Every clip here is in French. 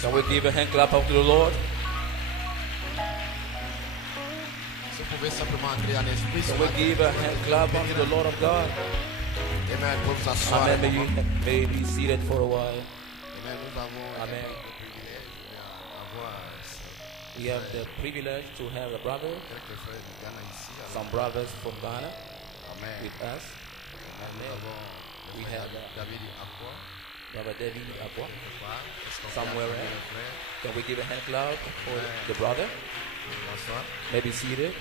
Can we give a hand clap up to the Lord? Can we give a hand clap unto the Lord of God? Amen. May you be seated for a while. Amen. We have the privilege to have a brother, some brothers from Ghana with us. Amen. We have Brother David Akwa somewhere else. Can we give a hand clap for the brother? Maybe seated.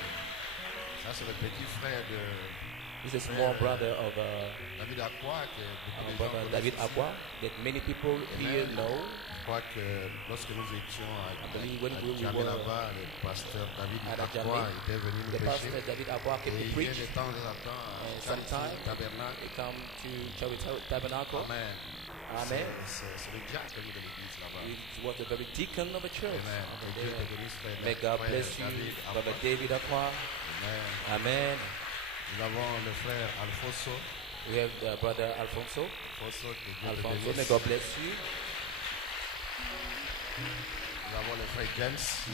He's a small brother of brother David Akwa that many people here know. I believe when we were at Jamaica, the pastor David Akwa came to preach, and sometimes he come to Church Tabernacle. Amen. He was a very deacon of a church. May God bless you, Brother David Akwa. Amen. We have Brother Alfonso. Alfonso, may God bless you.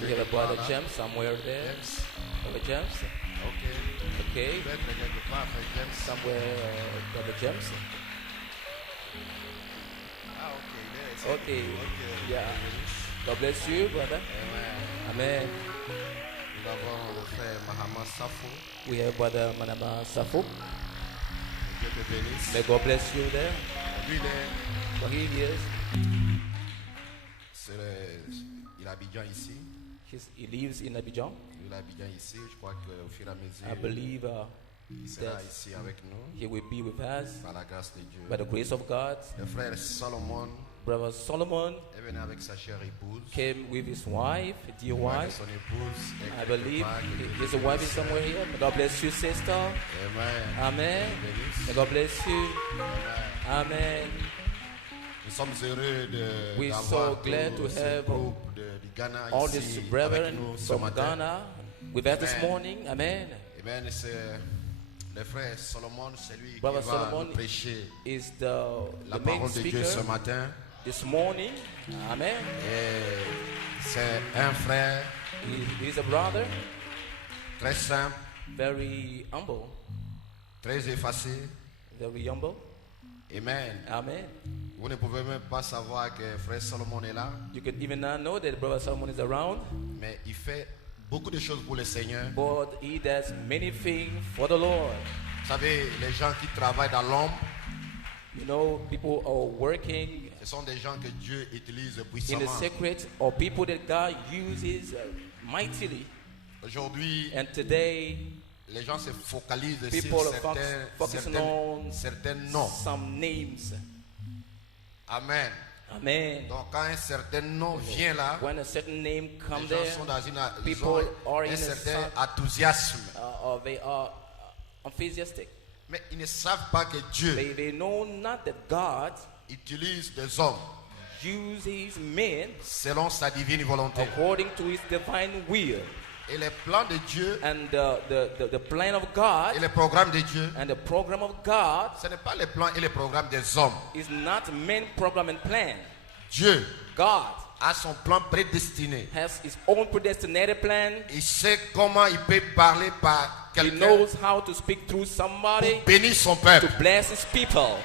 We have a Brother James somewhere there. Brother James. Okay. Somewhere, Brother James. Okay. Yeah. God bless you, brother. Amen. We have Brother Manama Safo. May God bless you there. For he is. Il Abidjan ici. He lives in Abidjan. Il Abidjan ici. Je crois qu'au fur et à mesure. I believe Il sera ici avec nous. He will be with us Par la grâce de Dieu. by the grace of God. Le frère Salomon Brother Solomon est venu avec sa chère épouse. came with his wife, dear Ouais, wife. son épouse est I quelque believe part, que his Dieu wife is bénisse. somewhere here. May God bless you, sister. Amen. Amen. Dieu bénisse. May God bless you. Amen. Amen. Nous sommes heureux We're d'avoir so glad tout to ce have groupe du Ghana all ici these avec brethren nous ce from matin. Ghana with us this Amen. morning. Amen. Amen. C'est le frère Solomon, c'est lui Brother qui va Solomon nous prêcher is la the main parole de Dieu speaker ce matin. this morning. Amen. Et c'est un frère He's a brother, très simple, very humble, très effacé. very humble. Amen. Amen. Vous ne pouvez même pas savoir que frère Solomon est là, You can even not know that Brother Solomon is around, mais il fait beaucoup de choses pour le Seigneur. but he does many things for the Lord. Vous savez, les gens qui travaillent dans l'ombre, You know, people are working ce sont des gens que Dieu utilise in the puissamment. secret, or people that God uses mightily. Aujourd'hui, And today, les gens se focalisent people sur are focusing on certains noms. some names. Amen. Amen. Donc quand un certain nom vient là, When a certain name les comes gens there, sont dans ils people ont are in un a certain some- enthousiasme. or they are enthusiastic. Mais ils ne savent pas que Dieu They know not that God utilise des hommes uses men selon sa divine volonté. according to his divine will. Et les plans de Dieu And the plan of God et les programmes de Dieu, and the program of God ce n'est pas les plans et les programmes des hommes. is not man's program and plan. Dieu God a son plan prédestiné. has his own predestinated plan. Il sait comment il peut parler par He quelqu'un knows how to speak through somebody pour bénir son to peuple. bless his people.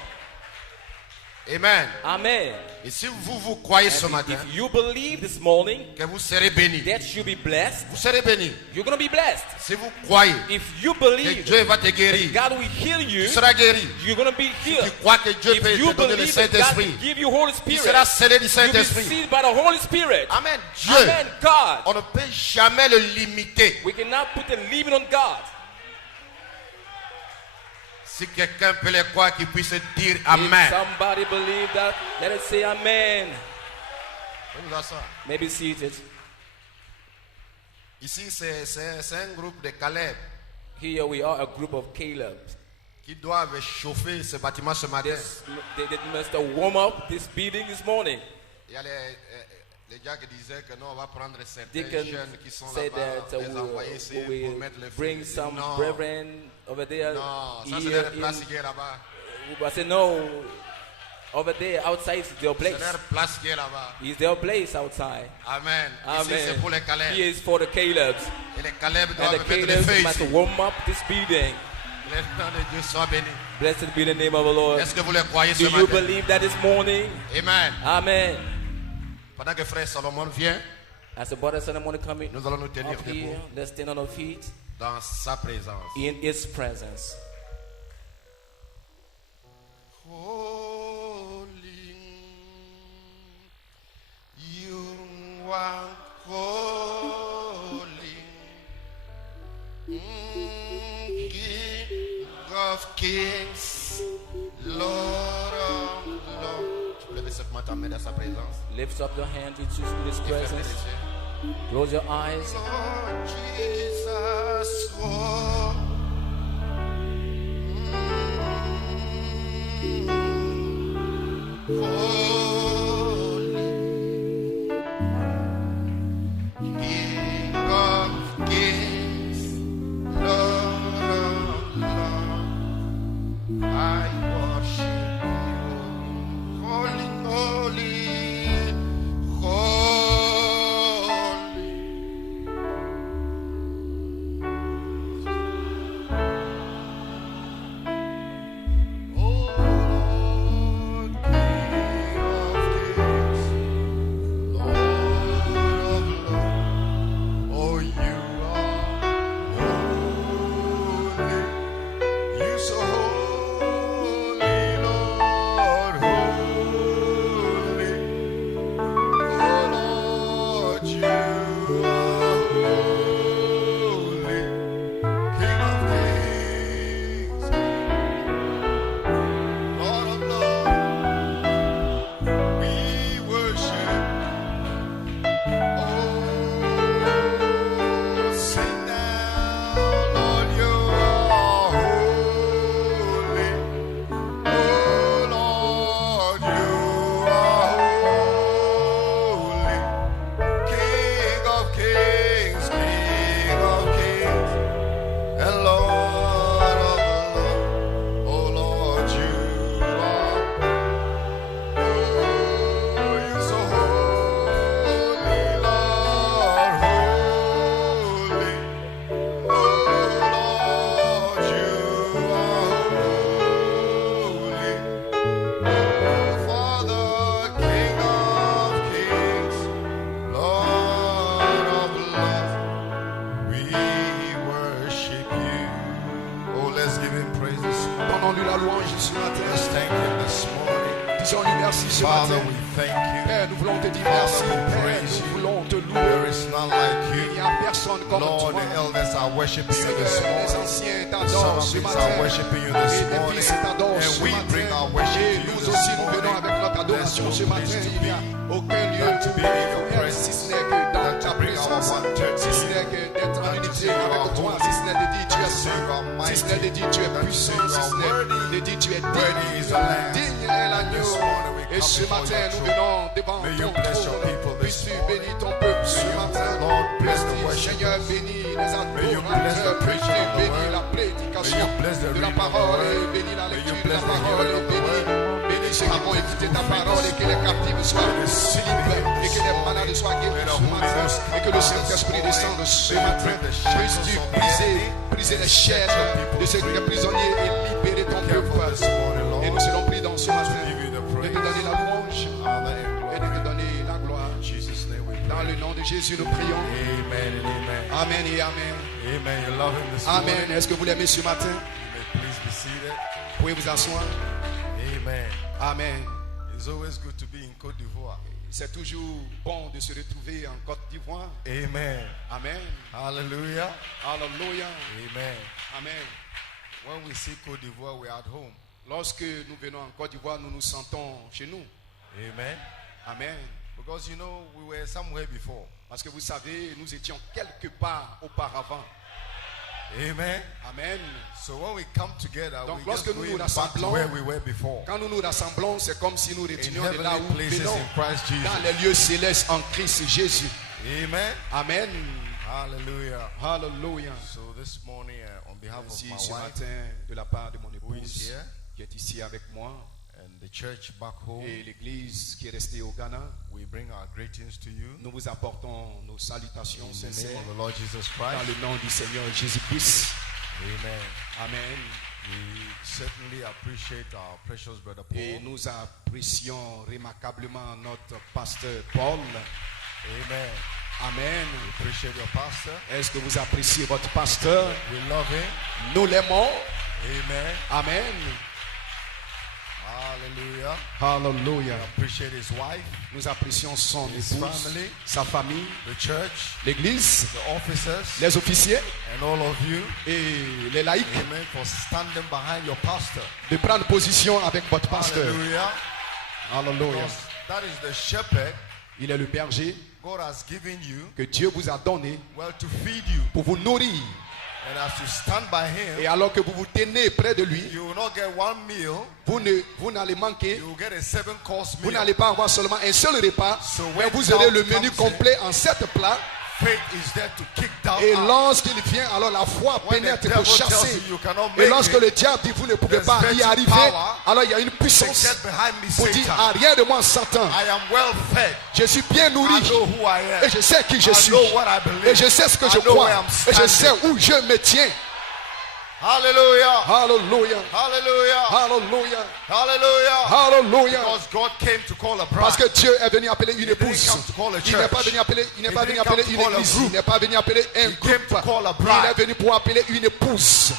Amen. Amen. Et si vous croyez ce And matin if you believe this morning que vous serez bénis, that you be blessed, vous serez bénis. you're going to be blessed. Si vous croyez If you que believe Dieu va te guérir, God will heal you, tu seras guéri. you're going to be Tu healed. crois que Dieu peut If you te donner le believe that God Saint-Esprit, will give you Holy tu Spirit, seras scellé du you'll be Saint-Esprit. sealed by the Holy Spirit. Amen. Dieu, Amen. God. on ne peut jamais le limiter. We cannot put a limit on God. Si quelqu'un peut le croire, qu'il puisse dire If Amen. somebody believe that, let us say Amen. On va ça. Maybe seated. Ici, c'est un groupe de Caleb Here we are, a group of Caleb. qui doivent chauffer ce bâtiment ce matin. They must warm up this building this morning. Il y a les gens qui disaient que non, on va prendre certains Deacon jeunes qui sont said là-bas, that les envoyer ici we pour mettre le feu. bring some Non, brethren over there. non, ça c'est Here leur place qui est là-bas. I said, no, over there, outside is their place. C'est leur place qui est là-bas. It's their place outside. Amen. Ici Amen. c'est pour les Caleb. Here is for the Calebs. Et les Caleb And doivent the mettre le feu Calebs must ici. warm up this building. Les noms de Dieu soient bénis. Blessed be the name of the Lord. Est-ce que vous le croyez Do ce you matin? believe that this morning? Amen. Amen. Pendant que frère Salomon vient, As the brother Solomon coming nous allons nous tenir up here, debout let's stand on our feet dans sa présence. in his presence. Holy, you are holy, King of kings, Lord of lords. Tu peux lever cette main, ta main dans sa présence. Lift up your hand into his Et ferme presence. les yeux. Close your eyes. Lord Jesus, oh. Holy King of kings, Lord of lords, I worship you. Holy, holy, holy. Oh, King ce matin. Let's thank Him this morning. Disons-lui merci ce Father, matin. we thank you. Père, nous voulons te dire merci. Father, we Père, praise nous you. voulons te There louer. is none like Il n'y you. a personne comme Lord, toi. the elders are worshiping you this Seigneur, les morning. anciens Some t'adorent of ce these matin. are worshiping you this Et les morning. fils t'adorent And ce we matin. bring our worship Et to you nous this aussi, nous venons morning. avec notre adoration There's ce no matin. place to Il n'y a be aucun lieu than to be in your où presence. si ce n'est que dans Than ta to bring our présence, wonder si to ce you. n'est que d'être en Than to unité say you avec are toi, holy. si ce n'est de dire tu es Than to say you are saint, si ce n'est de mighty. dire tu es Than to puissant, say you si are ce n'est worthy. de dire tu es Worthy is the Lamb. digne est l'agneau. This morning we Et come ce before matin, your nous throne. venons devant May you ton bless your trône. people this Puisses-tu morning. bénir ton peuple ce May you, matin. Lord, bless the Puisses-tu, worship. Seigneur, bénir les May you bless the adorateurs. preaching Puisses-tu of the bénir word. la May prédication you bless the de la reading of the parole et word. bénir la May you lecture de bless la the parole hearing et of the word. bénir ceux qui vont écouter ta parole et que les captifs soient libres et que les malades soient guéris ce matin et que le Saint-Esprit descende ce matin. Puisses-tu briser les chaînes de ceux qui sont prisonniers et libérer ton peuple. Et nous serons pris dans ce matin de te donner la louange et de te donner la gloire. Dans le nom de Jésus, nous prions. Amen and amen. Amen et amen. Amen. You love Him this Amen. morning. Est-ce que vous l'aimez ce matin? You may please be seated. Pouvez vous asseoir. Amen. Amen. It's always good to be in Côte d'Ivoire. C'est toujours bon de se retrouver en Côte d'Ivoire. Amen. Amen. Hallelujah. Hallelujah. Amen. Amen. When we see Côte d'Ivoire, we are at home. Lorsque nous venons en Côte d'Ivoire, nous nous sentons chez nous. Amen. Amen. Because you know, we were somewhere before. Parce que vous savez, nous étions quelque part auparavant. Amen. Amen. So when we come together, Donc, we lorsque just nous going nous back to rassemblons, where we were before. Quand nous nous rassemblons, c'est comme si nous In retournions de là heavenly où nous places venons, in Christ Jesus. dans les lieux célestes en Christ Jésus. Amen. Amen. Hallelujah. Hallelujah. So this morning, on behalf of Ainsi, my ce wife matin, de la part de mon who is épouse here qui est ici avec moi and the church back home, et l'église qui est restée au Ghana, we bring our greetings to you nous vous apportons nos salutations in the name sincères of the Lord Jesus dans Christ. le nom du Seigneur Jésus-Christ. Amen. Amen. We certainly appreciate our precious brother Et Paul. nous apprécions remarquablement notre pasteur Paul. Amen. Amen. We appreciate your pastor. Est-ce que vous appréciez votre pasteur? We love him. Nous l'aimons. Amen. Amen. Hallelujah. Hallelujah. We appreciate his wife, Nous apprécions son his épouse, family, sa famille, the church, l'église, the officers, les officiers and all of you. et les laïcs Amen. For standing behind your pastor. de prendre position avec votre pasteur. Hallelujah. Hallelujah. Because that is the shepherd Il est le berger God has given you, que Dieu vous a donné well, to feed you. pour vous nourrir. And as you stand by Et him, alors que vous vous tenez près de lui, you will not get one meal, vous n'allez manquer, you will get a 7-course vous meal. n'allez pas avoir seulement un seul repas, So mais when vous aurez le doubt menu comes in, complet en 7 plats. Faith is there to kick down Et out. lorsqu'il vient, alors la foi When the pénètre devil pour tells chasser. you you cannot Et make lorsque it, le diable dit vous ne pouvez there's pas y virtue arriver, power. alors il y a une Say, puissance get behind me, pour dire Satan. rien de moi Satan. I am well fed. Je suis bien nourri I know who I am. et je sais qui je I suis. know what I believe. Et je sais ce que je I know crois. where I'm Et je standing. sais où je me tiens. Hallelujah. Hallelujah. Hallelujah. Hallelujah. Hallelujah. Hallelujah. Because God came to call a Parce bride. que Dieu est venu appeler une didn't épouse. come to call a Il n'est pas church. venu appeler, il n'est He pas didn't venu come appeler to une call a église. group. Il n'est pas venu appeler un He came to groupe. call a Il est bride. venu pour appeler une épouse.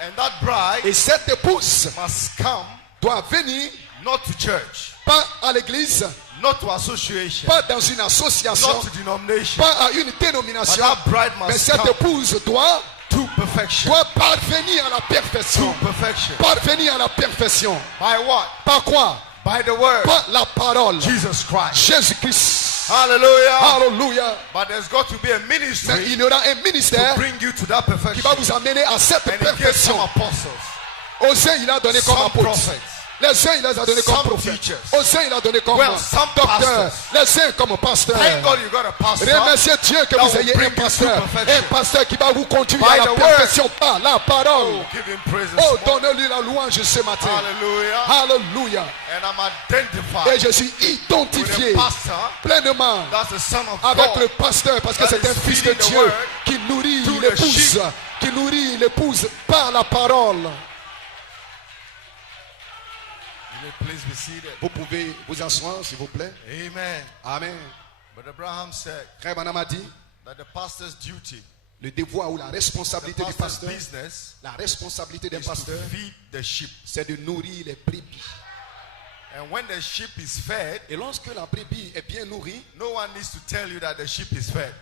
And that bride Et cette épouse must come doit venir not to church, pas à l'église, not to association, pas dans une association, not to denomination. pas à une dénomination. But that bride must Mais cette come épouse doit to perfection. parvenir à la perfection. To perfection. Parvenir à la perfection. By what? Par quoi? By the word. Par la parole. Jesus Christ. Jésus-Christ. Hallelujah. Alléluia. But there's got to be a Mais ministry il y aura un to ministère bring you to that qui perfection. va vous amener à cette And he gave some perfection. apostles, Aux uns, il a donné comme some apôtre. prophets, Les uns, il les a donné comme some prophètes. teachers. Aux uns, il a donné comme Well, some docteur. pastors. Les uns comme pasteur. Thank God you got a pastor. Remerciez Dieu que that vous will ayez bring un you to pasteur. perfection. Un pasteur qui va vous conduire By à la the perfection par la parole. Oh, give him praise this Oh, morning. donnez-lui la louange ce matin. Hallelujah. Alléluia. And I'm identified Et je suis with identifié a pastor pleinement that's the son of avec God. le pasteur parce que That c'est un is fils de feeding the Dieu word qui nourrit to the l'épouse, sheep. qui nourrit l'épouse par la parole. You may please be seated. Vous pouvez vous asseoir, s'il vous plaît. Amen. Amen. But Abraham said Frère Branham a dit that the pastor's duty Le devoir ou la responsabilité The du pastor's pasteur, business la responsabilité d'un is to pasteur, feed the sheep. c'est de nourrir les brebis. And when the sheep is fed, Et lorsque la brebis est bien nourrie, no one needs to tell you that the sheep is fed.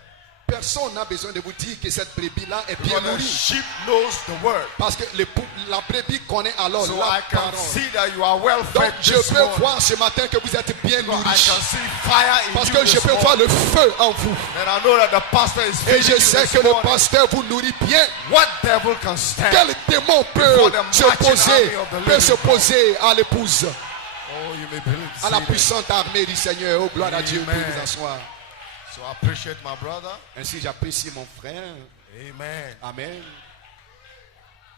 personne n'a besoin de vous dire que cette brebis-là est bien Because the nourrie. sheep knows the word. Parce que la brebis connaît alors So la I can parole. see that you are well Donc fed je this peux morning. voir ce matin que vous êtes bien Because I nourris. can see fire in Parce you que je this peux voir morning. le feu en vous. And I know that the pastor is Et feeding je you sais this que le morning. pasteur vous nourrit bien. What devil can stand? Quel démon peut Before the se marching poser, army of the peut living se poser à l'épouse, Oh, you may believe. à la see that. puissante armée du Seigneur. Oh, gloire à Dieu pour Amen. vous asseoir. So I appreciate my brother. Ainsi j'apprécie mon frère. Amen. Amen.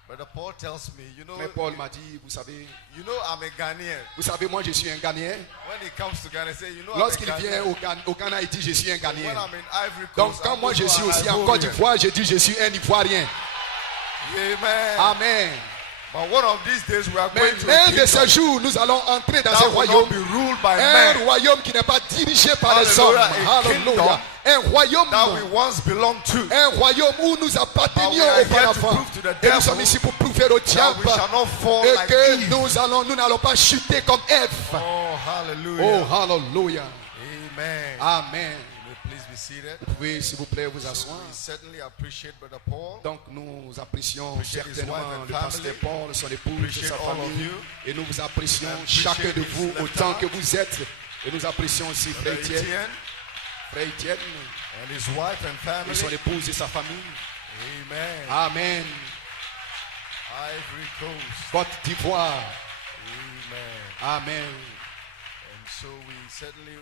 Brother Paul tells me, Mais Paul m'a dit, vous savez, I'm a Ghanaian. vous savez, moi je suis un Ghanéen. When he comes to Ghana, he say, I'm Lorsqu'il a vient Ghanaian. au Ghana, il dit je suis un When Ghanéen. I'm in Ivory Coast, Donc quand moi je suis aussi en Côte d'Ivoire, je dis je suis un Ivoirien. Amen. Amen. But one of these days we are Mais going to a l'un de kingdom ces jours, nous allons entrer dans that un will not royaume. be ruled by Un men, royaume qui n'est pas dirigé par les hommes. Hallelujah. A Alléluia. kingdom Un royaume. that we once belonged to. Un royaume où nous But we appartenions are here to auparavant. prove to the Et nous devil sommes ici pour prouver au that diable we shall not fall et like que Eve. nous n'allons pas chuter comme Ève. Oh, Oh, hallelujah. hallelujah. Amen. Amen. You may please be seated. Vous pouvez, s'il vous plaît, vous asseoir. We certainly appreciate Brother Paul. Donc nous apprécions Appreciate his certainement wife and le pasteur family. Paul, son épouse, Appreciate sa all of famille. you. Et nous vous apprécions Appreciate chacun de his vous left autant heart. que vous êtes. Et nous apprécions aussi Frère Brother Étienne, Etienne Frère Étienne and his wife and et son family. épouse et sa famille. Amen. Amen. Ivory Coast. Côte d'Ivoire. Amen. Amen. And so we certainly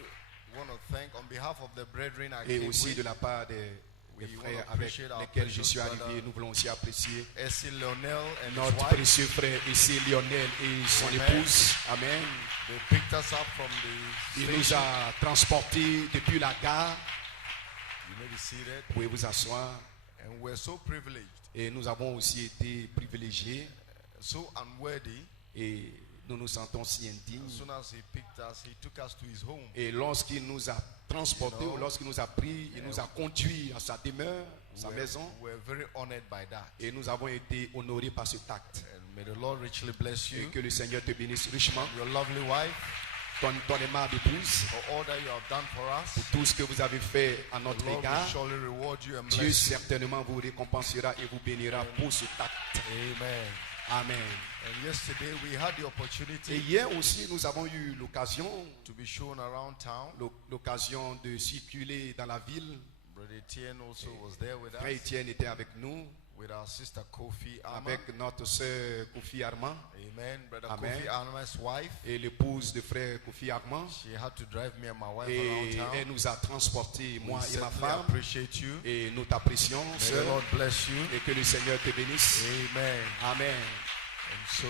want to thank on behalf of the brethren I Et came aussi with, de la part des we frères want to avec appreciate our lesquels je precious suis brother, arrivé. Nous voulons aussi apprécier Essie Lionel and his notre wife. précieux frère ici, Lionel, et son Amen. épouse. Amen. They picked us up from the Il nous station. a transportés depuis la gare. You may be seated. Vous pouvez vous asseoir. And we're so privileged, Et nous avons aussi été privilégiés so unworthy. et nous nous sentons si As indignes. soon as he picked us, he took us to his home. Et lorsqu'il nous a transportés ou lorsqu'il nous a pris, il nous a conduits à sa demeure, sa maison. We're very honored by that. Et nous avons été honorés par cet acte. And may the Lord richly bless Et you, que le Seigneur te bénisse richement. your lovely wife, Ton aimable épouse, for all that you have done for us. pour tout ce que vous avez fait à The notre Lord will égard. surely reward you and Dieu bless you. certainement vous récompensera et vous bénira pour cet acte. Amen. Amen. And yesterday we had the Et opportunity hier aussi, nous avons eu l'occasion, to be shown around town. l'occasion de circuler dans la ville. Brother Etienne also was there with Frère us, Étienne était avec nous, with our sister Kofi Ama. avec notre sœur Kofi Armand Amen. Brother Amen. Kofi Ama's wife. et l'épouse de frère Kofi Armand. She had to drive me and my wife Et around elle town. nous a transportés, moi We et ma certainly femme. appreciate you. Et nous t'apprécions, May the sœur, Lord bless you. et que le Seigneur te bénisse. Amen. Amen. And so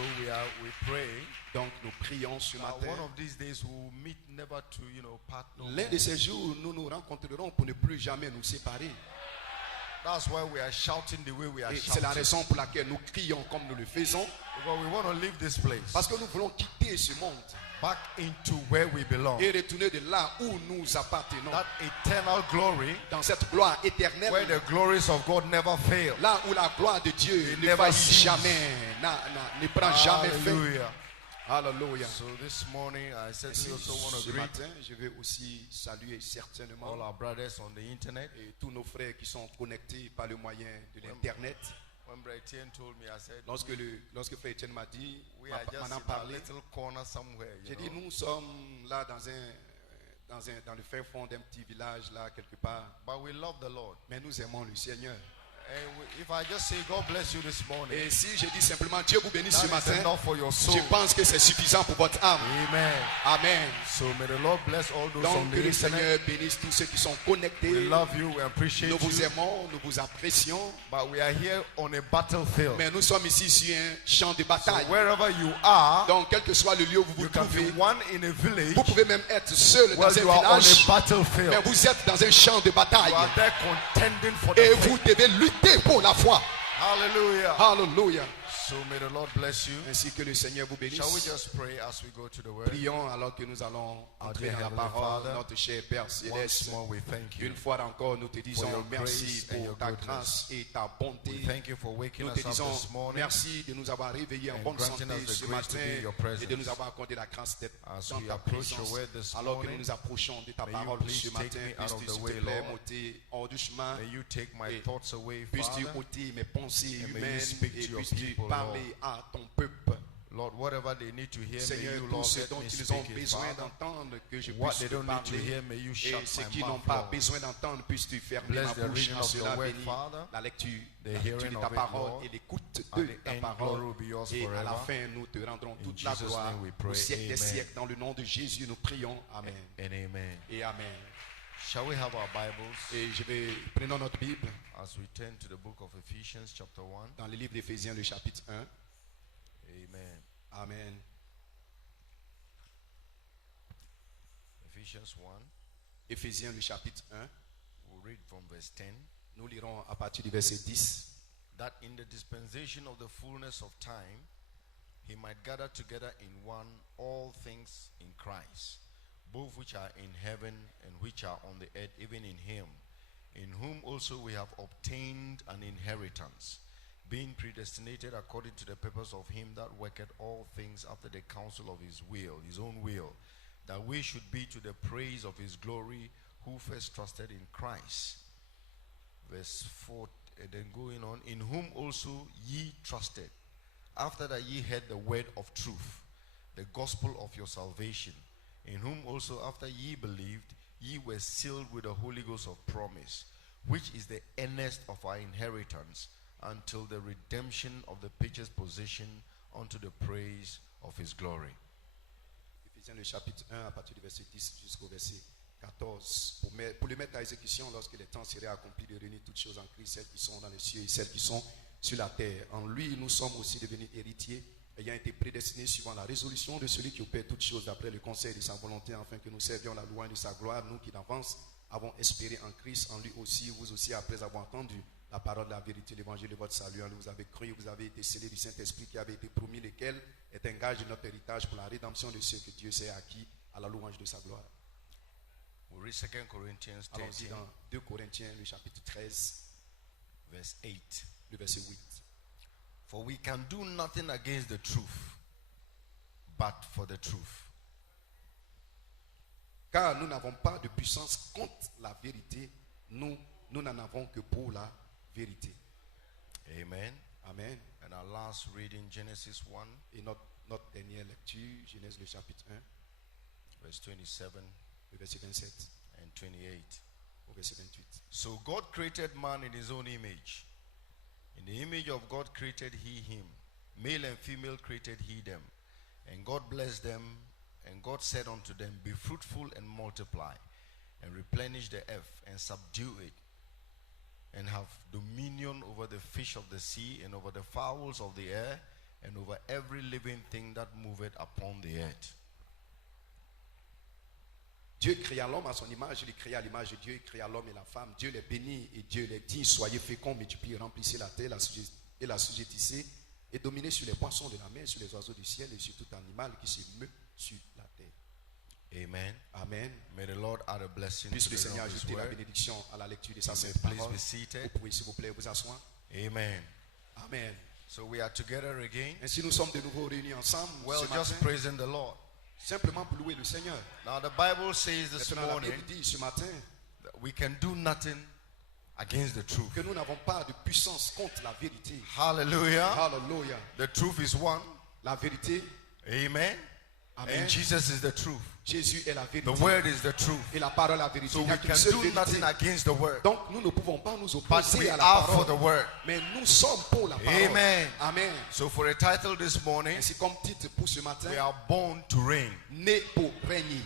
we pray Donc nous prions ce that matin. one of these days we will meet never to part no L'un more. de ces jours, nous nous rencontrerons pour ne plus jamais nous séparer. That's why we are shouting the way we are Et c'est la shouting. raison pour laquelle nous crions comme nous le faisons. Because we want to leave this place Parce que nous voulons quitter ce monde back into where we belong. et retourner de là où nous appartenons. That eternal glory Dans cette gloire éternelle. where the glories of God never fail. Là où la gloire de Dieu It ne never faille ceases. jamais, ne prend jamais fin. Hallelujah. Alléluia. So this morning I certainly also want Ce to greet matin, je vais aussi saluer certainement all our brothers on the internet. et tous nos frères qui sont connectés par le moyen de l'Internet. When Brother Etienne told me, I said, Lorsque Frère Étienne m'a dit, we are just m'en a in a parlé, little corner somewhere. j'ai dit, nous sommes là dans le fin fond d'un petit village là quelque part, But we love the Lord. mais nous aimons le Seigneur. And if I just say God bless you this morning, Et si je dis simplement Dieu vous bénisse ce that is matin, enough for your soul. je pense que c'est suffisant pour votre âme. Amen. Amen. So may the Lord bless all those on Donc the que le internet. Seigneur bénisse tous ceux qui sont We connectés. love you, we appreciate Nous vous you. aimons, nous vous apprécions. But we are here on a battlefield. Mais nous sommes ici sur un champ de So bataille. wherever you are, Donc quel que soit le lieu où vous vous you can trouvez, be one in a village. vous pouvez même être seul Well, dans you un are on village, a battlefield. mais vous êtes dans un champ de bataille. You are there contending for Et the vous faith. devez lutter pour la foi. Hallelujah. Hallelujah. So may the Lord bless you. Ainsi que le Seigneur vous bénisse. Shall we just pray as we go to the word? Prions alors que nous allons entrer dans la Heavenly parole. Father, Notre cher Père Once Céleste, more we thank you. une fois encore, nous te disons your merci grace and pour your ta goodness. grâce et ta bonté. We thank you for waking Nous te us up disons this morning merci de nous avoir réveillés en and bonne granting santé us the ce grace to matin be in your presence. et de nous avoir accordé la grâce d'être As dans we ta approach your présence. word this Alors que nous morning, nous approchons de ta may you parole please ce take matin, me out of puisses-tu, the s'il way, te plaît, Lord. m'ôter hors du chemin. may you take my Et thoughts away, Puisses-tu Father. ôter mes pensées And may you humaines speak et to your puisses-tu people, parler à ton peuple. Lord, whatever they need to hear, may Seigneur, you, tout Lord, ce let dont me ils ont speak it, besoin Father. d'entendre, que je What puisse they te don't need to parler. hear, may you Et shut ceux my qui n'ont mouth, pas Lord. besoin d'entendre, puisses-tu fermer Bless ma the bouche. reading À of cela, your word, bénis Father, la lecture, the de hearing ta of it, parole Lord, et l'écoute and de the ta end parole. glory be yours Et à la forever. fin, nous te rendrons toute In la Jesus' gloire name we au pray. siècle des Amen. siècles. Dans le nom de Jésus, nous prions. Amen. And amen. Et Amen. Shall we have our Bibles Et je vais prendre notre Bible as we turn to the book of Ephesians, chapter 1? dans le livre d'Éphésiens, le chapitre 1. Amen. Amen. Ephesians 1, Éphésiens, le chapitre 1. we'll read from verse 10. Nous lirons à partir du verset 10. That in the dispensation of the fullness of time, he might gather together in one all things in Christ, both which are in heaven and which are on the earth, even in him, in whom also we have obtained an inheritance, being predestinated according to the purpose of him that worketh all things after the counsel of his will, his own will, that we should be to the praise of his glory, who first trusted in Christ. Verse 4, and then going on, in whom also ye trusted, after that ye heard the word of truth, the gospel of your salvation, in whom also after ye believed, ye were sealed with the Holy Ghost of promise, which is the earnest of our inheritance, until the redemption of the purchased possession unto the praise of his glory. Éphésiens, le chapitre 1, à partir du verset 10 jusqu'au verset 14. Pour le mettre à exécution lorsque les temps seraient accomplis, de réunir toutes choses en Christ, celles qui sont dans les cieux et celles qui sont sur la terre. En lui, nous sommes aussi devenus héritiers, ayant été prédestinés suivant la résolution de celui qui opère toutes choses d'après le conseil de sa volonté, afin que nous servions la louange de sa gloire, nous qui d'avance avons espéré en Christ. En lui aussi, vous aussi, après avoir entendu la parole de la vérité, l'évangile de votre salut, en lui vous avez cru, vous avez été scellés du Saint-Esprit qui avait été promis, lequel est un gage de notre héritage pour la rédemption de ceux que Dieu s'est acquis à la louange de sa gloire. We'll read 2 Corinthians Allons-y 13, dans 2 Corinthiens, le chapitre 13, verse 8. le verset 8. For we can do nothing against the truth, but for the truth. Car nous n'avons pas de puissance contre la vérité, nous n'en avons que pour la vérité. Amen. Amen. And our last reading, Genesis 1, Et notre dernière lecture, Genèse le chapitre 1, verse 27 le verset 27 and 28. au verset 28. So God created man in his own image. In the image of God created he him. Male and female created he them. And God blessed them, and God said unto them, be fruitful and multiply, and replenish the earth, and subdue it, and have dominion over the fish of the sea, and over the fowls of the air, and over every living thing that moveth upon the earth. Dieu créa l'homme à son image, il les créa à l'image de Dieu, il créa l'homme et la femme. Dieu les bénit et Dieu les dit, soyez féconds, multipliez, remplissez la terre et la sujettissez, et dominez sur les poissons de la mer, sur les oiseaux du ciel et sur tout animal qui se meut sur la terre. Amen. Amen. May the Lord add a blessing Puisse to le the Seigneur reading of his ajouter la word. bénédiction à la lecture de sa You may sainte please parole. be seated. Vous pouvez s'il vous plaît vous asseoir. Amen. Amen. So we are together again. Ainsi nous sommes de nouveau réunis ensemble Well, ce just matin, praising the Lord. simplement pour louer le Seigneur. Now the Bible says this Maintenant, la morning Bible dit ce matin that we can do nothing against the truth. que nous n'avons pas de puissance contre la vérité. Hallelujah. Hallelujah. The truth is one. La vérité, Amen. Amen. And Jesus is the truth. Jésus est la vérité. The word is the truth. Et la parole est la vérité. So Il n'y a we qu'une can seule do vérité. nothing against the word. Donc nous ne pouvons pas nous But opposer we à la are for parole. the word. Mais nous sommes pour la parole. Amen. Amen. So for a title this morning, Ainsi comme titre pour ce matin, we are born to reign. né pour régner.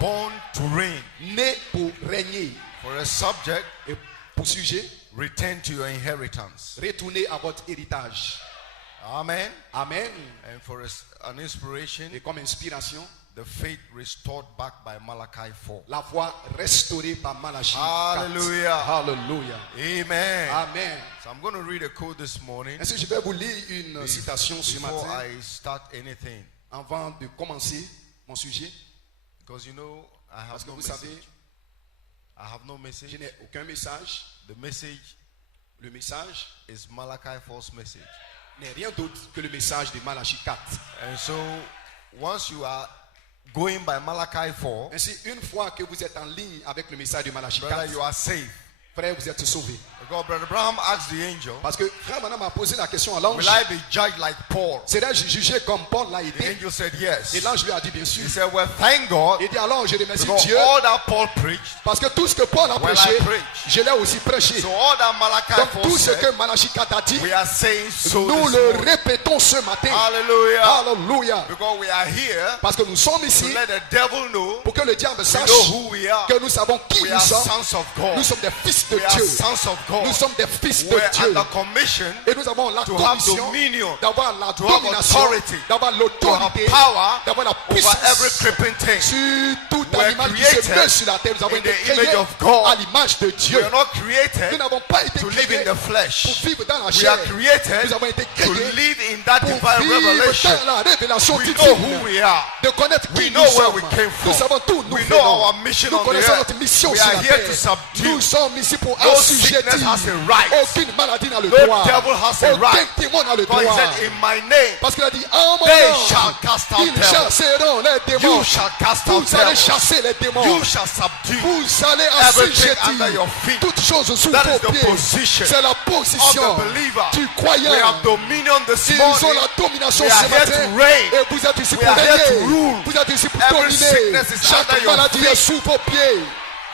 Born to reign. Né pour régner. For a subject, Et pour sujet, return to your inheritance. retournez à votre héritage. Amen. Amen. And for an inspiration, Et comme inspiration, The faith restored back by Malachi 4. La foi restaurée par Malachie 4. Hallelujah. Hallelujah. Amen. Amen. So I'm going to read a quote this morning. Ainsi, je vais vous lire une citation ce Before matin I start anything. avant de commencer mon sujet. Because you know, I have Parce que no vous message. savez, I have no message. je n'ai aucun message. The message Le message is Malachi 4's message. n'est rien d'autre que le message de Malachie 4. And so, once you are going by Malachi 4, Ainsi, une fois que vous êtes en ligne avec le message de Malachie brother, 4, you are saved. frère, vous êtes sauvés. Because Brother Abraham asked the angel, Parce que frère Branham m'a posé la question à l'ange. will I be judged like Paul? Serais-je jugé comme Paul l'a The été? angel said yes. Et l'ange lui a dit bien sûr. He said, well, thank God. Il dit alors je remercie Because Dieu all that Paul preached, parce que tout ce que Paul a well, prêché, I preach. je l'ai aussi prêché. So all that Malachi Donc 4 tout ce que said, Malachie 4 a dit, we are saying so nous this le morning. répétons ce matin. Hallelujah. Alléluia. Because we are here Parce que nous sommes to ici let the devil know pour que le diable we sache know who we are. que nous savons qui We nous are sommes. sons of God. Nous sommes des fils de We are Dieu. sons of God. Nous sommes des fils de We're Dieu. under commission Et nous avons la to have commission dominion, d'avoir la to have domination, authority, d'avoir to l'autorité, have power d'avoir la over every puissance creeping thing. sur tout We're animal qui se created meut sur la terre. Nous avons in été the image créés of God. à l'image de We Dieu. are not Nous created n'avons pas été to live créés in the pour flesh. vivre dans la We chair. are created Nous avons été to créés live in that pour divine vivre revelation. dans la révélation We know who divine. we are. De connaître We qui know nous where sommes. we came Nous from. savons tout, nous We know venons. our mission Nous on the connaissons earth. notre mission We sur are la here to terre. subdue. Nous sommes ici pour No assujettir. sickness has a right. Aucune maladie n'a le No droit. devil has a Aucun right. démon n'a le God droit. said, in my name, Parce qu'il a dit, en mon they nom, shall cast out ils devils. chasseront les démons. You shall cast out Vous allez devils. chasser les démons. You shall subdue Vous allez everything under assujettir your feet. toutes choses sous That is vos the pieds. position C'est la of position the believer. du We croyant. have dominion this Ils ont morning. la domination We are ce here matin. to reign. Et vous êtes ici We pour are here to régner. rule. Vous êtes ici pour Every dominer. sickness is under Chaque your maladie feet. est sous vos pieds.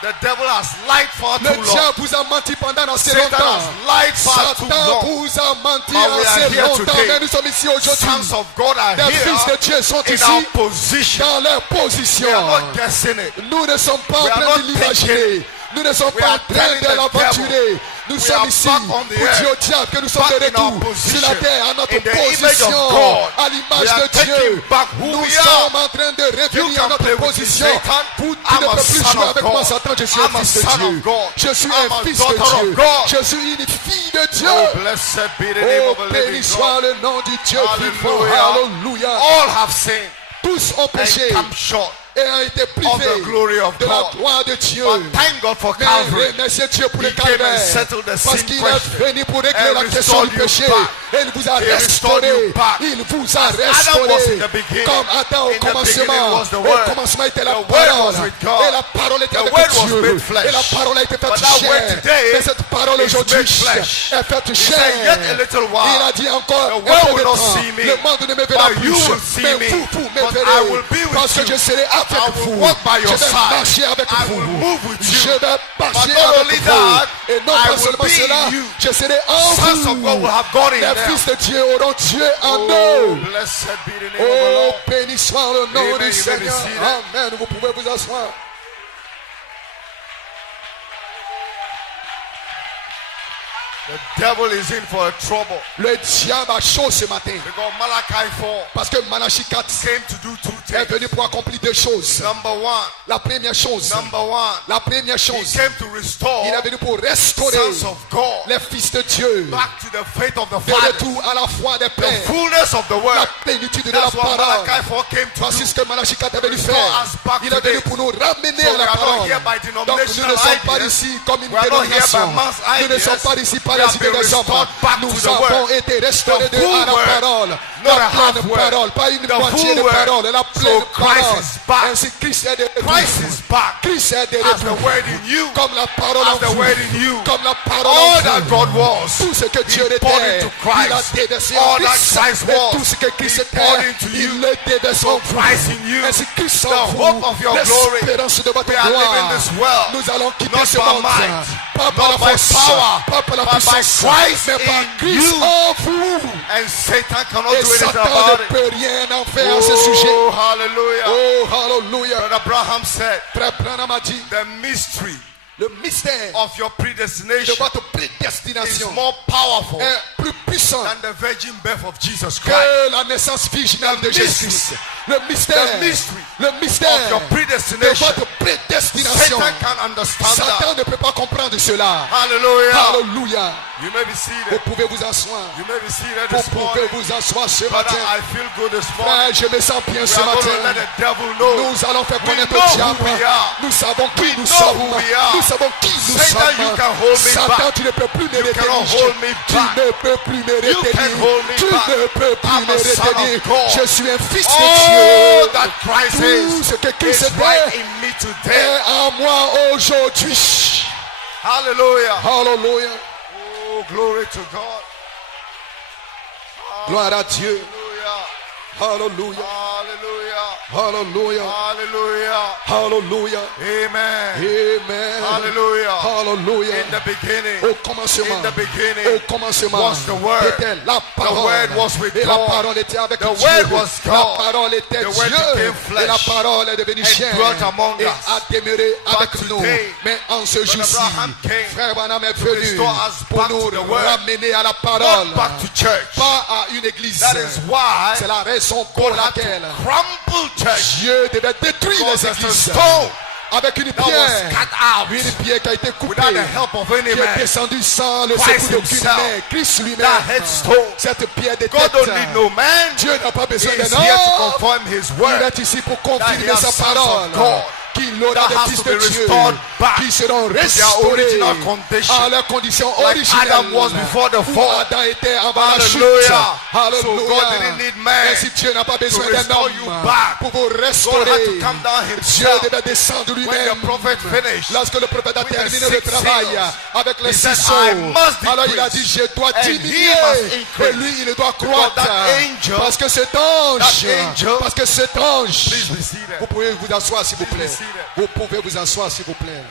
The devil has lied far Le too long. diable vous a menti pendant assez Satan longtemps. has lied far too Satan long. vous a menti But we are assez here longtemps. today. Mais nous sommes ici aujourd'hui. Sons of God are Les fils de here Dieu sont in ici our position. dans leur position. We are not guessing it. Nous ne sommes pas en We are train not de l'imaginer. Nous ne sommes We pas are en train telling de the l'aventurer. Nous We sommes are ici back on pour the dire earth. au diable que nous sommes Back de in our retour position. sur la terre, à notre In the image of position, God. à We l'image are de Dieu. taking back who Nous we sommes are. en train de You revenir à can notre play with me, position. Satan. Vous I'm ne a pouvez plus son jouer of avec moi, God. Satan. Je suis I'm un a fils de son Dieu. of God. Je suis I'm un a fils daughter de of Dieu. God. Je suis une fille de Dieu. Oh, blessed be the name Oh, of the living béni soit God. le nom du Dieu vivant. Hallelujah. Alléluia. All have sinned Tous ont péché and come short et ont été of privés the glory of de la God. gloire de Dieu. But thank God for Mais Calvary. remerciez Dieu pour He le came and calvaire. settled the Parce sin qu'il question. est venu pour régler And la question du restored you péché. back. Et il vous a He restored restauré. you back. Il vous a As Adam was restauré. in the beginning. Comme Adam au In the beginning commencement. was the Au Word. commencement était la The Word parole. was with God. Et la parole était The avec Word was Dieu. made flesh. Et la parole a été But faite that word chair. today Mais cette parole is aujourd'hui made flesh. est faite He chair. said, yet a little while. Il a dit encore The un world peu de will not temps. see me. Le monde ne me verra But plus. you will see Mais me. vous me But I verrez. will be with Parce que you. je serai avec I will vous. walk by your Je vais side. marcher avec I vous. will move with you. Je vais marcher But not avec only vous. that, Et non I pas will seulement be in cela, you. je serai en Sons vous. of God will have God in Les them. fils de Dieu auront Dieu en Oh, eux. blessed be the name of the Oh, Lord. béni soit le nom Amen. You may du be Seigneur. seated. Amen. Vous pouvez vous asseoir. The devil is in for a trouble. Le diable a chaud ce matin. Because Malachi 4 Parce que Malachie 4 came to do two est things. venu pour accomplir deux choses. Number one. La première chose. La première He chose. came to restore Il est venu pour restaurer sons of God les fils de Dieu. back to the faith of the De Father. retour à la foi des The pères. fullness of the La word. plénitude de la That's what parole. Malachi 4 came to Voici do. ce que Malachie 4 est venu Restore faire. us back Il est venu today. pour nous ramener So à we la are not parole. here by Donc nous ne denominational sommes pas ideas. ici comme une We are not here by dénomination. man's Nous ne ideas. sommes pas ici par We les have idées been des hommes. restored back to Nous the avons word. été restaurés The full à la word. parole. Not a La half pleine word. parole, pas une The moitié full de word. parole. La So pleine Christ parole. is back. Ainsi Christ est de retour. Christ is back. Christ est de As the retour. word in you. Comme la parole en As the vous. word in you. Comme la parole All en that vous. God was. Tout ce que Dieu He poured était, into il a Christ. déversé All en that Christ. Christ Et was. tout ce que Christ He était, poured into you. il le déverse en vous. Christ in you. Ainsi Christ The en hope vous, of your glory. l'espérance de votre We are gloire. living this world. Nous allons quitter Not ce by monde, might, pas par la not by force, power, pas par la but by puissance, Christ mais par in Christ you. en vous. And Satan cannot Et do anything Satan about ne it. peut rien en faire à ce sujet. Oh, hallelujah. Oh, hallelujah. Brother Abraham said, Frère Branham a dit, the mystery Le mystère of your de predestination votre is prédestination more powerful est plus puissant than the virgin birth of Jesus Christ. que la naissance virginale de The Jésus-Christ. Le mystère, the mystery le mystère of your de predestination. votre prédestination. Satan can't understand Satan that. ne peut pas comprendre cela. Hallelujah. Alléluia. You may be Vous seated. pouvez vous asseoir. You may be seated Vous this pouvez morning. vous asseoir ce Brother, matin. I feel good this Frère, morning. je me sens bien We ce are going to let matin. the devil know. Nous allons faire We connaître know au who diable. we are. Nous savons qui nous know sommes. who we are. Nous savons qui nous Satan, you sommes. can hold me Satan, back. tu ne peux plus me You cannot retenir. hold me Tu back. ne peux plus me You retenir. can hold me Tu back. ne peux plus I'm me a son of retenir. God. Je suis un fils de All Dieu. that Christ Tout is ce que Christ is right est in me today. est en moi aujourd'hui. Hallelujah. Alléluia. Oh, glory to God. Gloire à Dieu. Hallelujah. Alléluia. Hallelujah. Alléluia. Hallelujah. Alléluia. Amen. Amen. Hallelujah. Alléluia. In the beginning, Au commencement, in the beginning, au commencement, was the word. était la parole. word was with et la God. parole était avec The Dieu. word was La God. parole était The word Dieu. became flesh Et la parole est devenue and chair dwelt among et us. a demeuré avec But nous. today, Mais en ce jour-ci, Abraham came Frère Branham est to venu restore us pour back nous to the word. ramener à la parole. not back to church. Pas à une église. That is why C'est la raison pour God had to laquelle crumble church. Dieu devait détruire Because les there's a églises stone avec une that was pierre. cut out Une pierre qui a été coupée, without the help of any qui est man. descendue sans le Christ secours d'aucune himself. main. Christ lui-même. That headstone. Cette pierre de God tête. don't need no man. Dieu n'a pas He besoin is d'un here to homme. confirm his Il word. est ici pour That he confirmer has sa sons parole. of God Qu'il aura that des has fils to de be Dieu restored back qui seront to their restaurés original condition. à leur condition Like originelle. Adam was before the Où fall. Adam était avant la chute. Hallelujah. Alléluia. So God didn't need man Ainsi Dieu n'a pas besoin to d'un restore you homme back. pour vous God restaurer. had to come down Dieu himself. devait descendre When lui-même. the prophet finished, Lorsque le prophète a with the terminé 6 le travail seals, avec les he said, 6 I sceaux, must decrease, alors il a dit, je dois and he diminuer must increase. et lui il doit Because croître. that angel- Parce que cet ange, Please be seated. vous pouvez vous asseoir s'il vous plaît. Please be seated. Vous pouvez vous asseoir s'il vous plaît.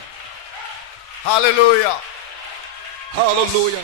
Hallelujah. Alléluia.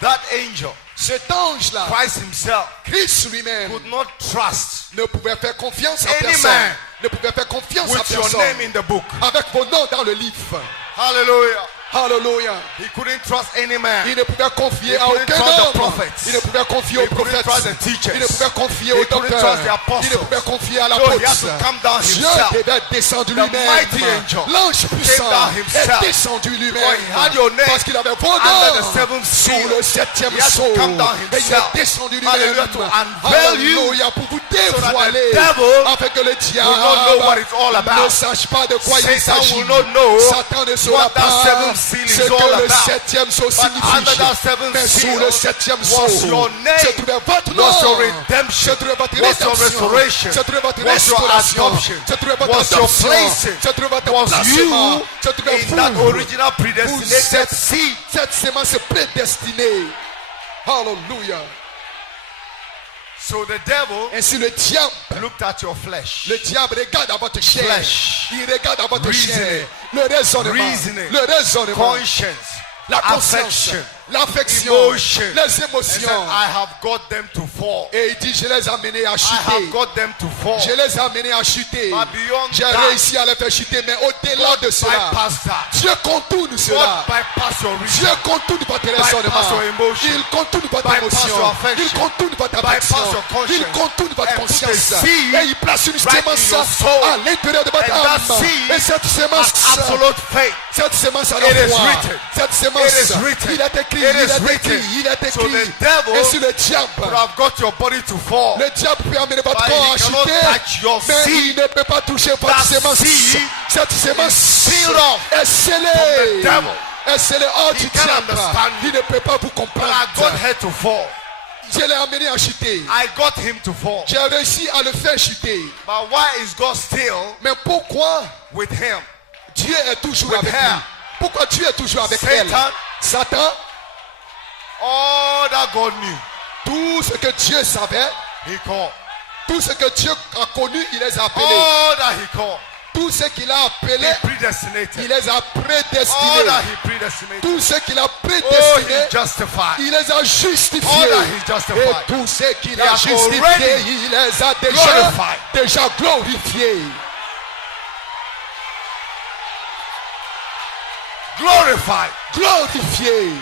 That angel, Cet ange-là, Christ himself, Christ lui-même, could not trust ne pouvait faire confiance à Any personne. man Ne pouvait faire confiance à with your personne. name in the book. Avec vos noms dans le livre. Hallelujah. Alléluia. He couldn't trust any man. Il ne pouvait confier He à couldn't aucun trust the homme. prophets. Il ne pouvait confier aux He couldn't prophètes. trust the teachers. Il ne pouvait confier He aux couldn't docteurs. trust the apostles. Il ne pouvait confier à So he had l'apôtre. to come down Dieu himself. devait descendre The lui-même. mighty angel L'ange puissant down himself. est descendu lui-même. For he had your name Parce qu'il avait vos under the noms seventh sous seal. le septième He had to sceau. come down Et il est himself. descendu Hallelujah, lui-même. to unveil you. Alléluia, pour vous that the dévoiler. devil Afin que le diable will not know what it's all about. ne sache pas de quoi il Satan s'agit. will not know Satan ne saura what that pas seventh seal is ce que all le about. septième sceau But under signifie. that seventh Mais sous seal le septième sceau was your name, se trouvait votre nom, was your redemption, se trouvait votre was your rédemption, restoration, se trouvait votre was your restauration, adoption, se trouvait votre was your adoption, placing, se trouvait votre was placement, you se trouvait in that vous. original predestinated seed. Cette semence prédestinée. Alléluia. So the devil Ainsi le diable, looked at your flesh. le diable regarde à votre chair. Flesh. Il regarde à votre Reasoning. chair. Le raisonnement. Reasoning. Le raisonnement. Conscience, La conscience. affection, L'affection. emotion. Les and said, émotions. I have got them to fall. Et il dit, je les ai amenés à I chuter. have got them to fall. Je les ai amenés à chuter. But beyond J'ai that, réussi à les faire chuter, mais au-delà de cela, bypass that. Dieu contourne cela. God bypass your reason. Dieu contourne votre raisonnement. your emotion. Il contourne votre Bypass émotion. your affection. Il contourne votre Bypass affection. your conscience. Il contourne votre And put conscience. a seed Et il place une right in sémence your soul. à l'intérieur de votre And that âme. seed Et cette sémence, has absolute faith. cette sémence à It la is foi, written. cette sémence, It is written. il est écrit, It il is est written. écrit, il est So écrit. the devil Et sur le diable, Could have got your body to fall. le diable peut amener votre But corps à he cannot chuter, touch your mais seed. il ne peut pas toucher votre That sémence. seed Cette sémence sealed off est from scellée. the devil. Est scellée hors du He can't diable. understand you. Il ne peut pas vous But I comprendre. got her to fall. Je l'ai amené à chuter. I got him to fall. J'ai réussi à le faire chuter. But why is God still Mais pourquoi with him? Dieu est toujours With avec her. lui? Pourquoi Dieu est toujours avec Satan. elle? Satan, All that God knew, tout ce que Dieu savait, he called. tout ce que Dieu a connu, il les a appelés. All that he called, Tout ce qu'il a appelé, he predestinated. il les a All prédestinés. that he predestinated. Tout ce qu'il a Oh, prédestiné, he justified. il les a justifiés. All that he justified. Et tout ce qu'il He a has justifié, already il les a glorified. Glorified. Glorifié.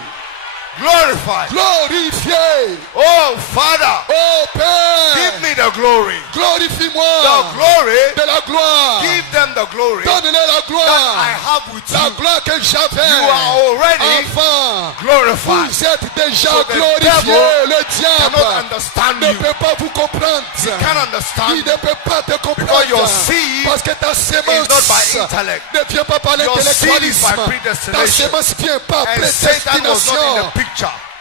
Glorified. Glorifié. Oh Father, Oh Père, give me the glory. glorifie-moi. The glory. De la gloire. Give them the glory Donne-les la that I gloire. have with La you. gloire que j'avais. You are already Enfant, glorified. vous êtes déjà So the glorifié. devil Le Cannot diable understand ne you. peut pas vous comprendre. Can't understand Il ne peut pas te comprendre. Because your seed Parce que ta sémence is not by intellect. ne vient pas par Your seed is by l'intellectualisme. Ta predestination. sémence vient par And Satan was not in prédestination. the picture.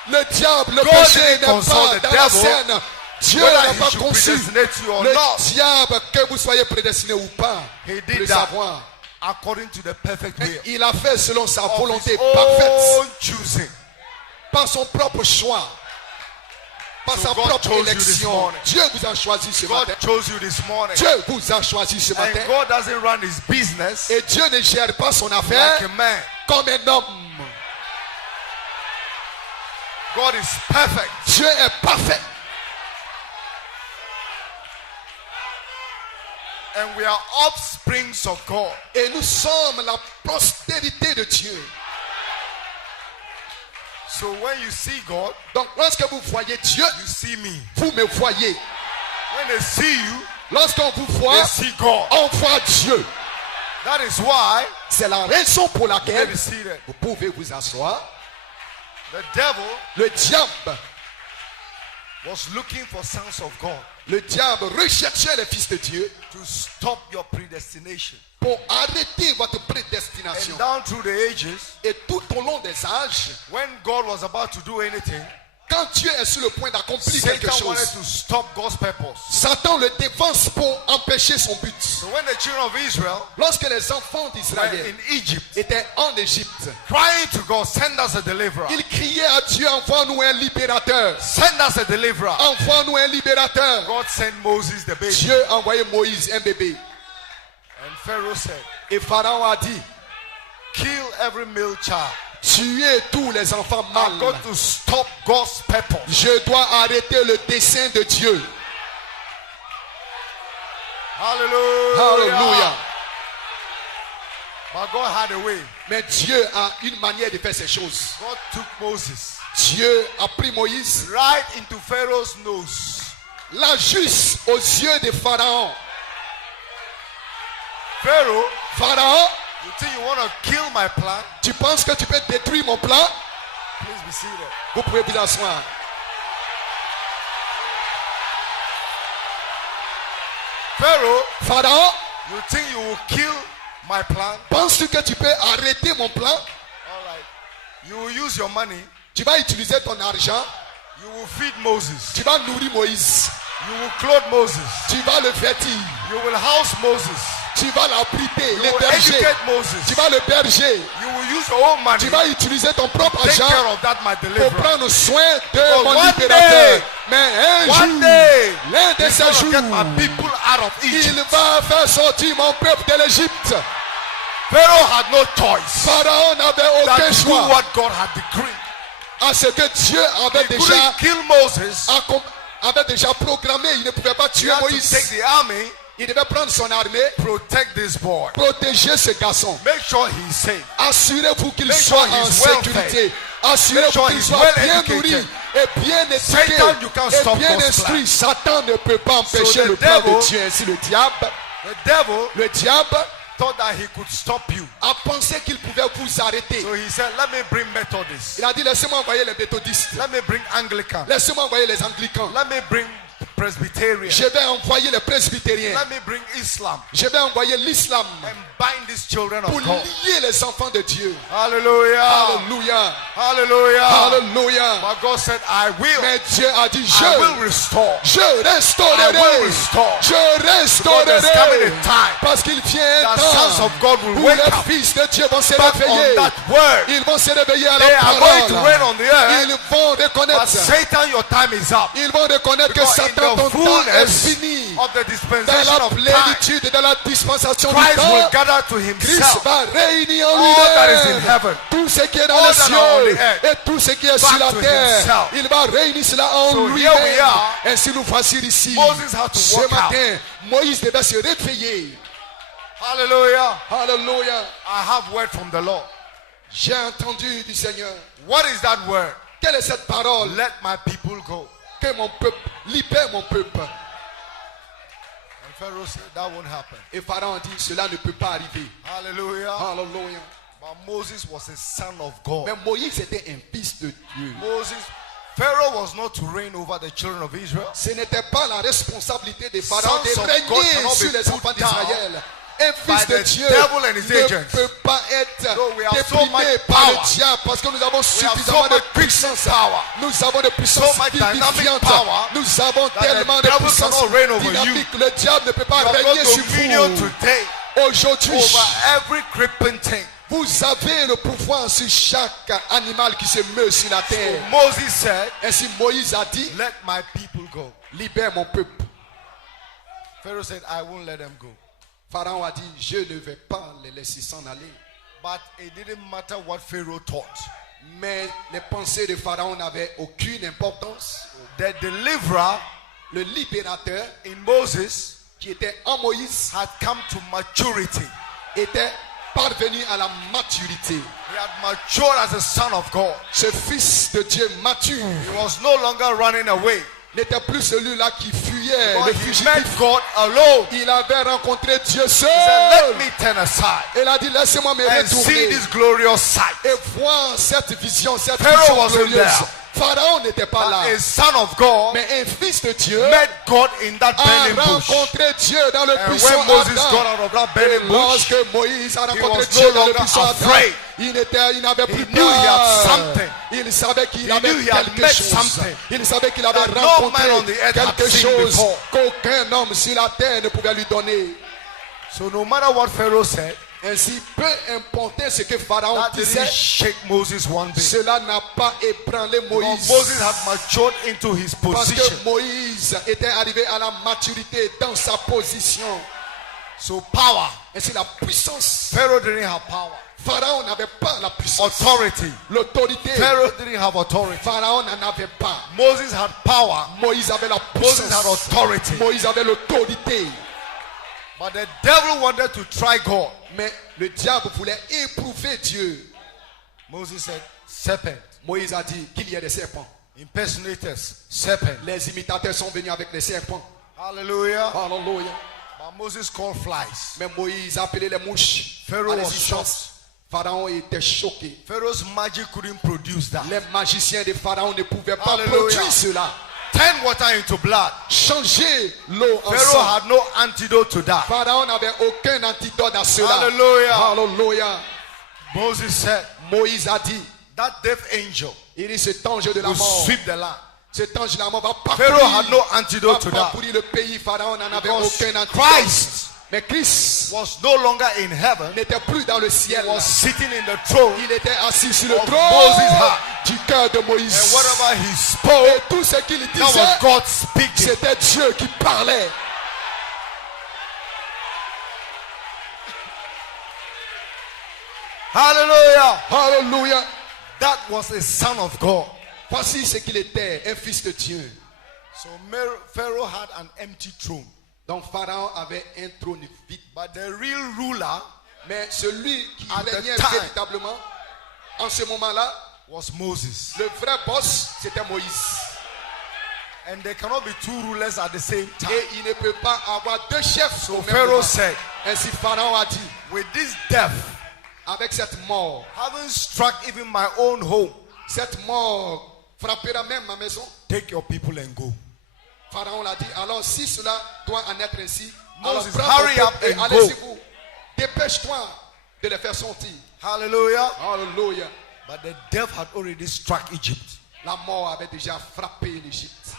Le diable, le God péché didn't n'est consult pas the dans la devil scène. Dieu whether n'a he pas should conçu predestinate you or le not. diable, que vous soyez prédestiné ou pas. He Pour le did that savoir. according to the perfect will Il a fait selon sa of volonté his parfaite, own choosing. par son propre choix, par So sa God propre chose you this élection. morning. Dieu vous a choisi ce God matin. chose you this morning. Dieu vous a choisi ce matin. And God doesn't run his business Et Dieu ne gère pas son like affaire a man. comme un homme. God is perfect. Dieu est parfait. And we are offsprings of God. Et nous sommes la postérité de Dieu. So when you see God, Donc lorsque vous voyez Dieu, you see me. vous me voyez. When they see you, Lorsqu'on vous they voit, see God. on voit Dieu. That is why C'est la raison pour you may laquelle be seated. vous pouvez vous asseoir. The devil Le diable, was looking for sons of God le diable recherchait les fils de Dieu to stop your predestination. pour arrêter votre prédestination. And down through the ages, Et tout au long des âges, when God was about to do anything, quand Dieu est sur le point d'accomplir quelque Satan wanted chose, to stop God's purpose. Satan le dévance pour empêcher son but. So when the children of Israel Lorsque les enfants were d'Israël in Egypt, étaient en Égypte, crying to God, send us a deliverer. ils criaient à Dieu, envoie-nous un libérateur. Send us a deliverer. Envoie-nous un libérateur. God sent Moses the baby. Dieu a envoyé Moïse un bébé. And Pharaoh said, Et Pharaon a dit, kill every male child. tuez tous les enfants I'm mâles. going to stop God's purpose. Je dois arrêter le dessein de Dieu. Hallelujah. Alléluia. But God had a way. Mais Dieu a une manière de faire ces choses. God took Moses Dieu a pris Moïse, right into Pharaoh's nose. l'a juste aux yeux de Pharaon. Pharaoh, Pharaon, you think you want to kill my plan? tu penses que tu peux détruire mon plan? Please be seated. Vous pouvez vous asseoir. Pharaoh, Pharaon, you think you will kill my plan? penses-tu que tu peux arrêter mon plan? All right. You will use your money. Tu vas utiliser ton argent, You will feed Moses. tu vas nourrir Moïse, You will clothe Moses. tu vas le vêtir, You will house Moses. tu vas l'abriter, You will l'héberger, educate Moses. tu vas le berger, You will use your own money tu to vas utiliser ton propre take argent care of that, my pour deliverer. prendre soin de Because mon one libérateur. day, Mais un One jour, day, l'un de he's ces going to jours, get my people out of il Egypt. va faire sortir mon peuple de l'Égypte. Pharaoh had no choice Pharaon n'avait than aucun to do choix what God had decreed. à ce que Dieu avait He déjà, couldn't kill Moses. avait déjà programmé. Il ne pouvait pas He tuer had to Moïse. take the army, Il devait prendre son armée, protect this boy. protéger ce garçon. Make sure he's safe. Assurez-vous qu'il Make soit sure en he's well sécurité. Make Assurez-vous sure qu'il he's soit well bien educated. nourri et bien éduqué Satan, you can't et stop bien God's instruit. plan. Satan ne peut pas empêcher So the le plan devil- de Dieu. Ainsi The devil le diable thought that he could stop you. a pensé qu'il pouvait vous arrêter. So he said, let me bring Methodists. Il a dit, laissez-moi envoyer les méthodistes. Let me bring Anglican. Laissez-moi envoyer les anglicans. Let me bring Presbyterian. Je vais envoyer les presbytériens. Let me bring Islam Je vais envoyer l'islam and bind these children pour of God. lier les enfants de Dieu. Hallelujah. Alléluia. Hallelujah. Alléluia. But God said, I will. Mais Dieu a dit, I will restore. je I restaurerai. will restore. Je Because there's coming restaurerai. a time Parce qu'il vient un that sons temps of God will où wake les up fils de Dieu vont se back on réveiller. that word. Ils vont se réveiller à They la are going to reign parole. on the earth. Ils vont But reconnaître. Satan, your time is up. Ils vont reconnaître que Because in Satan, the ton temps est fullness fini. of the Dans dispensation la of time, plénitude de la dispensation du Christ will temps, gather to Christ himself va réunir en all that is in lui-même heaven, tout ce qui est dans all les that are on cieux the earth, et tout ce qui est sur la to terre. himself. Il va réunir cela en So here we lui-même. are. Ainsi nous voici ici. Moses had to Ce walk out. matin, Moïse devait se réveiller. Hallelujah. Alléluia. I have word from the Lord. J'ai entendu du Seigneur. What is that word? Quelle est cette parole? Let my people go. Que mon peuple, libère mon peuple. And Pharaoh said that won't happen. Et Pharaon dit, cela ne peut pas arriver. Hallelujah. Hallelujah. But Moses was a son of God. Mais Moïse était un fils de Dieu. Pharaoh was not to reign over the children of Israel. Ce n'était pas la responsabilité des pharaons de Sons of God régner cannot sur be les put enfants down d'Israël. Un by fils de the Dieu devil and his ne agents. peut pas être So we have so déprimé much par power. le diable parce que nous avons We have suffisamment so de much puissance. power. Nous avons de puissance So much dynamic vivifiante. power Nous avons that tellement the de devil puissance cannot reign over dynamique. Le diable ne peut pas You have régner got sur dominion vous. today Aujourd'hui, over every creeping thing. vous avez le pouvoir sur chaque animal qui se meut sur la So terre. Moses said, Ainsi Moïse a dit, let my people go. libère mon peuple. Pharaoh said, I won't let them go. Pharaon a dit, je ne vais pas les laisser s'en aller. But it didn't matter what Pharaoh thought. Mais les pensées de Pharaon n'avaient aucune importance. The deliverer Le libérateur in Moses qui était en Moïse had come to maturity. était parvenu à la maturité. He had matured as a son of God. Ce fils de Dieu mature He was no longer running away. n'était plus celui-là qui fuyait, le But he fugitif. met God alone. Il avait rencontré Dieu seul. He said, let me turn aside Il a dit, laissez-moi me and see retourner this glorious sight. et voir cette vision, cette Pharaoh vision wasn't glorieuse. there. Pharaon n'était pas là. A son of God Mais un fils de Dieu met God in that a burning bush. rencontré Dieu dans le And buisson when Moses ardent. got out of that Et burning bush, lorsque Moïse a rencontré was Dieu no dans le longer buisson ardent, afraid. il n'avait plus knew he had peur. something. Il savait qu'il He avait knew he had quelque met chose. something Il savait qu'il avait that no rencontré man on the earth had quelque seen chose before. qu'aucun homme sur la terre ne pouvait lui donner. so no matter what Pharaoh said, Ainsi, peu importe ce que Pharaon that disait, didn't shake Moses one bit. cela n'a pas ébranlé Because Moïse. Moses had matured into his Parce position. que Moïse était arrivé à la maturité dans sa position. So power. Ainsi, la puissance. Pharaoh didn't have power. Pharaon n'avait pas la puissance. Authority. L'autorité. Pharaoh didn't have authority. Pharaon n'en avait pas. Moses had power. Moïse avait la Moses had puissance. authority. Moïse avait l'autorité. But the devil wanted to try God. Mais le diable voulait éprouver Dieu. Moses said, serpent. Moïse a dit qu'il y ait des serpents. Impersonators, serpent. Les imitateurs sont venus avec les serpents. Hallelujah. Alléluia. But Moses called flies. Mais Moïse a appelé les mouches. Pharaoh à was l'existence. Pharaon était choqué. Pharaoh's magic couldn't produce that. Les magiciens de Pharaon ne pouvaient pas Hallelujah. produire cela. Turn water into blood. Changer l'eau en Pharaoh sang. had no antidote to that. Pharaon n'avait aucun antidote à cela. Hallelujah. Alléluia. Moses said, Moïse a dit, that death angel il dit cet ange de la will mort. sweep the land. Cet ange de la mort va Pharaoh had no parcourir, antidote to va that. parcourir le pays. Pharaon n'en avait Because aucun antidote. Christ Mais Christ was no longer in heaven. n'était plus dans le He ciel. was sitting in the throne. Il était assis sur le of trône Moses' heart. du cœur de Moïse. And whatever he Et spoke, tout ce qu'il that was disait, God speaking. c'était Dieu qui parlait. Hallelujah. Alléluia. That was a son of God. Voici ce qu'il était, un fils de Dieu. So Pharaoh had an empty throne. Donc Pharaon avait un trône vide. But the real ruler Mais celui qui At the régnait time. véritablement, en ce moment-là, was Moses. le vrai boss, c'était Moïse. And there cannot be two rulers at the same time. Et il ne peut pas avoir deux chefs au même Pharaoh moment. said, Ainsi Pharaon a dit, with this death, avec cette mort, having struck even my own home, cette mort frappera même ma maison. take your people and go. Pharaon l'a dit, alors si cela doit en être ainsi, alors Moses, prends ton hurry peuple up et and allez-y go. vous. Dépêche-toi de les faire sortir. Hallelujah. Alléluia. But the death had already struck Egypt. La mort avait déjà frappé l'Égypte.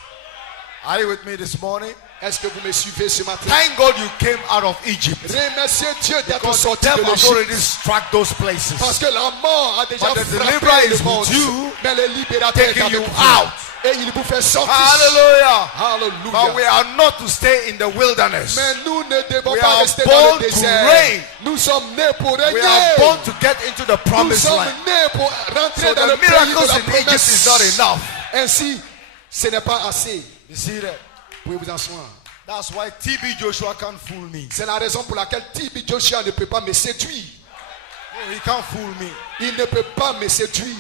Are you with me this morning? Est-ce que vous me suivez ce matin? Thank God you came out of Egypt. Remerciez Dieu d'être Because sorti death de has l'Égypte. already struck those places. Parce que la mort a déjà But the frappé deliverer le is monde. with you, Mais le libérateur est taking avec you vous. out. Et il vous fait sortir. Hallelujah. But we Alléluia. are not to stay in the wilderness. Mais nous ne devons We pas are rester dans born le to désert. reign. Nous sommes nés pour We are régner. born to get into the Nous promised sommes land. nés pour rentrer So dans the le pays de miracles la in Egypt promesse. is not enough. Ainsi, ce n'est pas assez. You see that? Vous pouvez vous asseoir. That's why TB Joshua can't fool me. C'est la raison pour laquelle TB Joshua ne peut pas me séduire. He can't fool me. Il ne peut pas me séduire.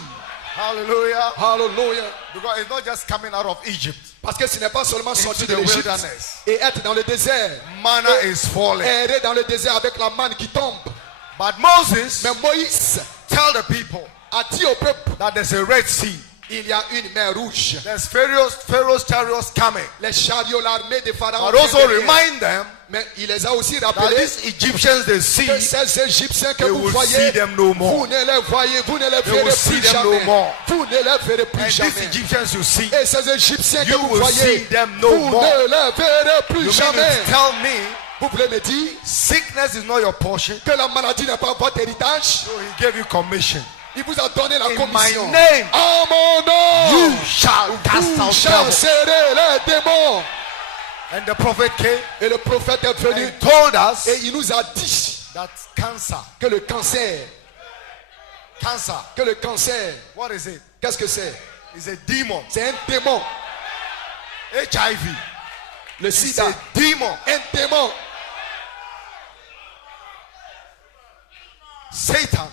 Hallelujah. Hallelujah. Because it's not just coming out of Egypt. Parce que ce n'est pas seulement sortir de the l'Égypte wilderness. et être dans le désert. Manna is falling. Errer dans le désert avec la manne qui tombe. But Moses Mais Moïse tell the people a dit au peuple, that there's a Red Sea. il y a une mer rouge. There's Pharaoh's chariots coming. Les chariots, l'armée de Pharaon. But also remind them Mais il les a aussi that rappelés these Egyptians they see, que ces Égyptiens que they vous will voyez, see them no more. vous ne les voyez, vous ne les They will verrez see plus them no jamais. more. Vous ne les verrez plus And these jamais. Egyptians you see, Et ces Égyptiens que you vous will voyez, see them no vous more. ne les verrez plus You mean jamais. to tell me Vous voulez me dire sickness is not your portion? que la maladie n'est pas votre héritage? So he gave you commission. Il vous a donné la In commission. my name, En mon nom, you shall cast vous out devils. chasserez les démons. And the prophet came Et le prophète est venu and told us et il nous a dit that cancer, que le cancer, what is it? qu'est-ce que c'est? It's a demon. C'est un démon. HIV. Le It's sida, a demon. un démon. Satan,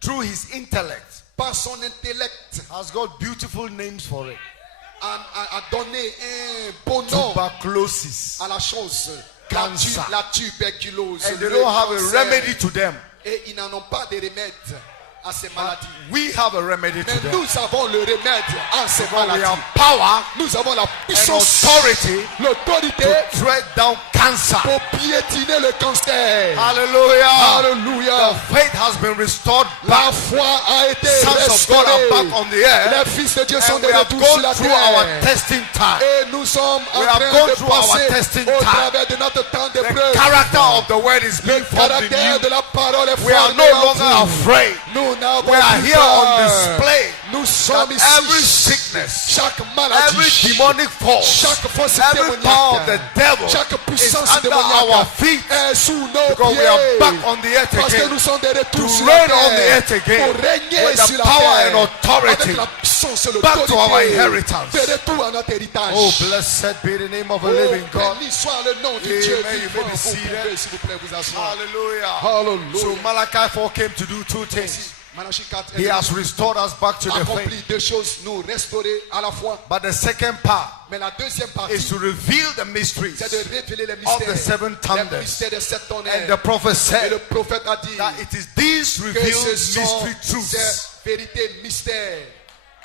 Through his intellect, par son intellect, has got beautiful names for it. a donné un beau nom Tuberculosis. à la chose. Cancer. La tuberculose. And they le don't have a cancer. remedy to them. Et ils n'en ont pas de remède à ces maladies. We have a remedy to Mais them. nous avons le remède à ces Because we maladies. have power Nous avons la and puissance, authority l'autorité to tread down cancer. pour piétiner le cancer. Hallelujah. Alléluia. The faith has been restored La back. foi a été Sons of God are back restaurée. on the earth. Les fils de Dieu sont And de we have retour sur gone la through our terre. testing time. Et nous sommes en We have train gone de through our passer testing au time. travers de notre temps The d'épreuve. character of the word is being Le formed in caractère you. de la parole est We are formé no en longer vous. afraid. Nous n'avons We are plus here on peur. display. Nous sommes That ici. every sickness, Chaque maladie, every demonic force, chaque force every power of the démoniaque, devil chaque is puissance under our démoniaque feet. est sous nos Because pieds. we are back on the earth Parce que again. nous sommes de retour To sur la reign on the terre earth again. pour régner With the sur la power terre and authority. avec la puissance et Back to our l'autorité inheritance. de retour à notre héritage. Oh, blessed be the name of the Oh, living God. béni soit le nom de Amen. Dieu You may vivant. be Vous seated. pouvez, s'il vous plaît, vous asseoir. Hallelujah. Hallelujah. So Malachi 4 came to do two things. Malachie 4 He has restored us back to the faith. accompli deux choses, nous restaurer à la foi. But the second part Mais la deuxième is partie, to reveal the mysteries. c'est de révéler les of the mystères. seven Les thunders. mystères des sept tonnerres. And the prophet Et said le prophète a dit that it is these que revealed ce sont mystery truths. ces vérités mystères.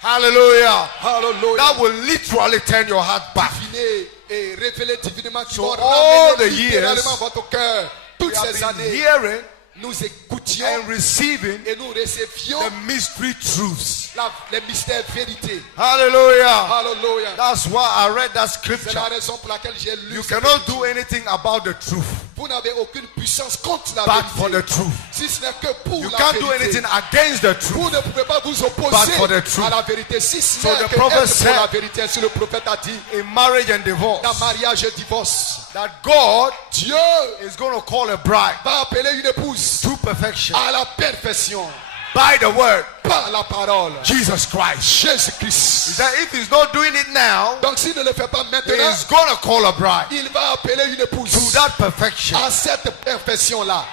Hallelujah. Hallelujah. That will literally turn your heart back. Diviner et révéler divinement qui So vont all ramener the littéralement years, votre cœur. We Toutes have ces been années, hearing nous écoutions and receiving et nous recevions the mystery truths. les mystères vérités. Hallelujah. Hallelujah. That's why I read that C'est scripture. la raison pour laquelle j'ai lu. You cette cannot écriture. do anything about the truth Vous n'avez aucune puissance contre la but for the vérité. truth. Si ce n'est que pour You la can't do vérité. anything against the truth. Vous ne pouvez pas vous But opposer for the truth. à la vérité. Si ce So n'est the que prophet être pour said- la vérité. Ainsi le prophète a dit In marriage and divorce, dans mariage et divorce. that God Dieu is going to call a bride va appeler une épouse to perfection à la perfection by the word par la parole. Jesus Christ. Jésus-Christ. That if he's not doing it now, Donc s'il ne le fait pas maintenant, he's going to call a bride il va appeler une épouse to that perfection. à cette perfection-là.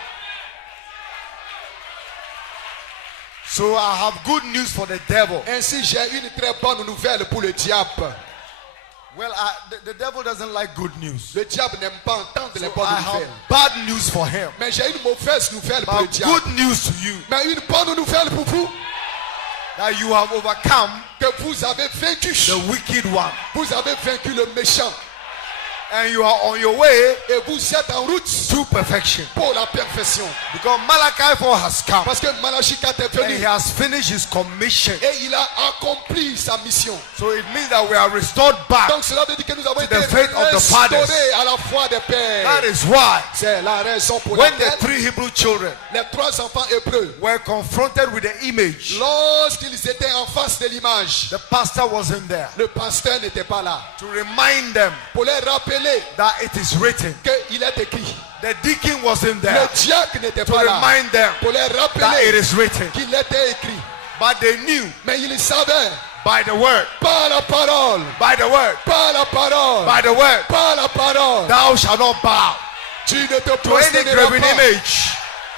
So I have good news for the devil. Ainsi, j'ai une très bonne nouvelle pour le diable. Well, the devil doesn't like good news. Le diable n'aime pas entendre les So bonnes I have nouvelles. bad news for him. Mais j'ai une mauvaise nouvelle pour le But diable. good news to you Mais une bonne nouvelle pour vous, that you have overcome que vous avez vaincu. the wicked one Vous avez vaincu le méchant. and you are on your way Et vous êtes en route to perfection. pour la perfection. Because Malachi 4 has come Parce que Malachie 4 est and he venu has finished his commission. et il a accompli sa mission. So it means that we are restored back. Donc cela veut dire que nous avons To été the faith of the fathers. restaurés à la foi des pères. That is why C'est la raison pour when the laquelle three Hebrew children les trois enfants hébreux, were confronted with the image, lorsqu'ils étaient en face de l'image, the pastor wasn't there le pasteur n'était pas là. to remind them Pour les rappeler that it is written. qu'il est écrit. The deacon wasn't Le there diacre n'était to pas là. remind them Pour les that it rappeler is written. qu'il était écrit. But they knew Mais ils savaient by the word, par la parole, by the word, par la parole, by the word, par la parole. thou shalt not bow Tu ne te to any prosterneras graven pas image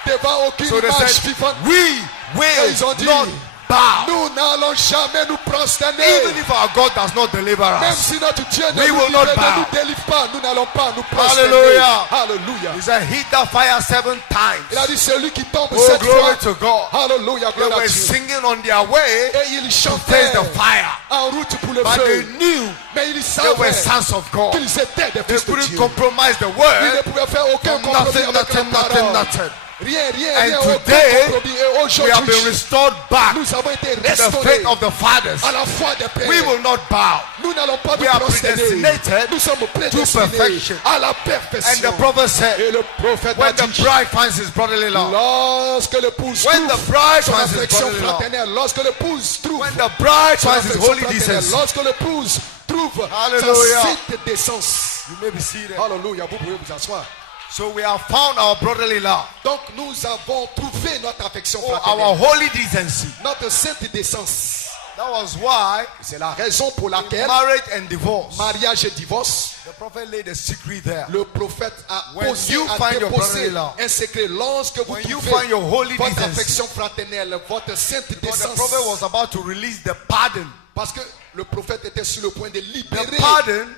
devant aucune So they image said, vivante. we Et ils ont will dit, not bow. nous n'allons jamais nous prosterner. Even if our God does not deliver Même us. si notre Dieu ne We nous will not libère, ne bow. nous délivre pas, nous n'allons pas nous prosterner. Hallelujah. Alléluia. He said, hit the fire 7 times. Il a dit, celui qui tombe Oh, 7 glory fois. to God. Alléluia, They gloire à were Dieu. singing on their way Et ils to chantaient face the fire. en route pour le But they feu. knew Mais ils they were savaient sons of God. qu'ils étaient des They fils de couldn't Dieu. compromise the Ils ne word. pouvaient faire aucun compromis Nothing, avec la nothing, nothing, parole. nothing. Rien, And rien, aucun today, compromis. Et We have been aujourd'hui, restored back to nous avons été the restaurés faith of the fathers. à la foi des pères. We will not bow. Nous n'allons pas We nous are prosterner. predestinated Nous sommes to prédestinés perfection. à la And perfection. the prophet said, Et le prophète a when the dit, bride finds his brotherly love, lorsque l'épouse when the trouve bride son finds his affection brotherly love, fraternelle, lorsque l'épouse trouve when the bride son finds his affection holy fraternelle, decency, lorsque l'épouse trouve Hallelujah. sa sainte décence. you may be seated. Alléluia, vous pouvez vous asseoir. So we have found our brotherly love, Donc nous avons trouvé notre affection or our fraternelle, holy decency. notre sainte décence. That was why C'est la raison pour laquelle marriage and divorce, mariage et divorce, the prophet laid a secret there. le prophète a When posé, you a find your déposé brotherly love, un secret. Lorsque vous when you trouvez find your holy votre decency, affection fraternelle, votre sainte because the décence, prophet was about to release the pardon, parce que le prophète était sur le point de libérer, the pardon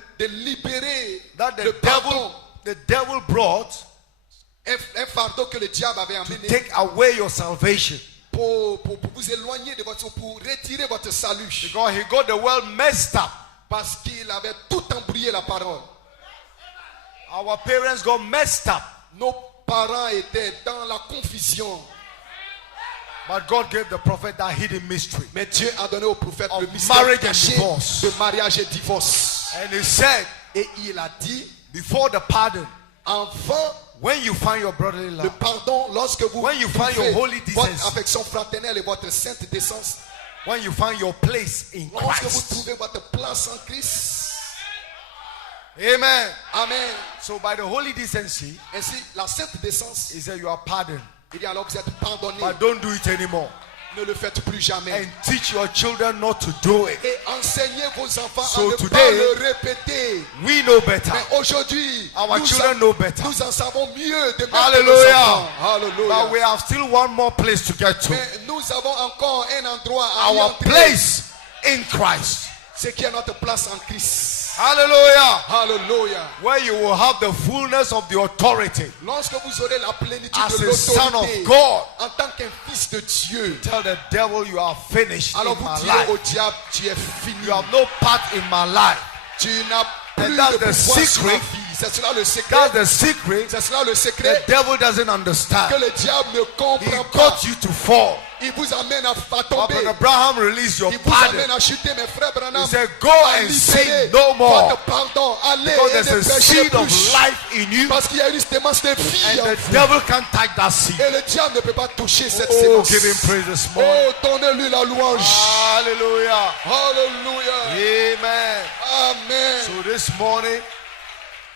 that le pardon, the devil brought un fardeau que le diable avait to amené take away your salvation. pour vous éloigner de pour retirer votre salut. Because he got the world messed up. Parce qu'il avait tout embrouillé la parole. Our parents got messed up. Nos parents étaient dans la confusion. But God gave the prophet that hidden mystery. Mais Dieu a donné au prophète Of le mystère marriage and caché divorce. de mariage et divorce. And he said, Et il a dit, before the pardon, avant when you find your brotherly le love, pardon, lorsque vous When you find trouvez your holy votre decency. affection fraternelle et votre sainte décence, when you find your place in lorsque vous Christ. trouvez votre place en Christ, Amen. amen. So by the holy decency, Ainsi, la sainte décence, he said you are pardoned. il dit alors que vous êtes pardonné, But don't do it anymore. ne le faites plus jamais. And teach your children not to do it. Et enseignez vos enfants So à ne pas today, le répéter. We know better. Mais aujourd'hui, Our nous children know better. nous en savons mieux de mettre Hallelujah. nos enfants. Hallelujah. But we have still one more place to get to. Mais nous avons encore un endroit à y Our entrer. place in Christ. C'est qui est notre place en Christ. Hallelujah. Hallelujah. Where you will have the fullness of the authority Lorsque vous aurez la plénitude as de a son l'autorité of God. en tant qu'un fils de Dieu, Tell the devil you are finished alors in vous my direz au life. diable, tu es fini. You have no part in my life. Tu n'as plus And de that's the pouvoir sur ma secret. vie. C'est cela le secret. That's the secret C'est cela le the secret devil doesn't que understand. le diable ne He comprend pas. got you to fall. Il vous amène à But tomber. when Abraham released your Il vous pardon, amène à chuter, mes frères Branham. he said, go à and libérer sin no more. votre pardon. Allez Because et ne there's a péchez seed of plus. life in you. Parce qu'il y a une sémence de vie And en the vous. devil can't touch that seed. Et le diable ne peut pas toucher cette Oh, sémence. give him praise this morning. Oh, donnez-lui la louange. Hallelujah. Hallelujah. Amen. Amen. So this morning,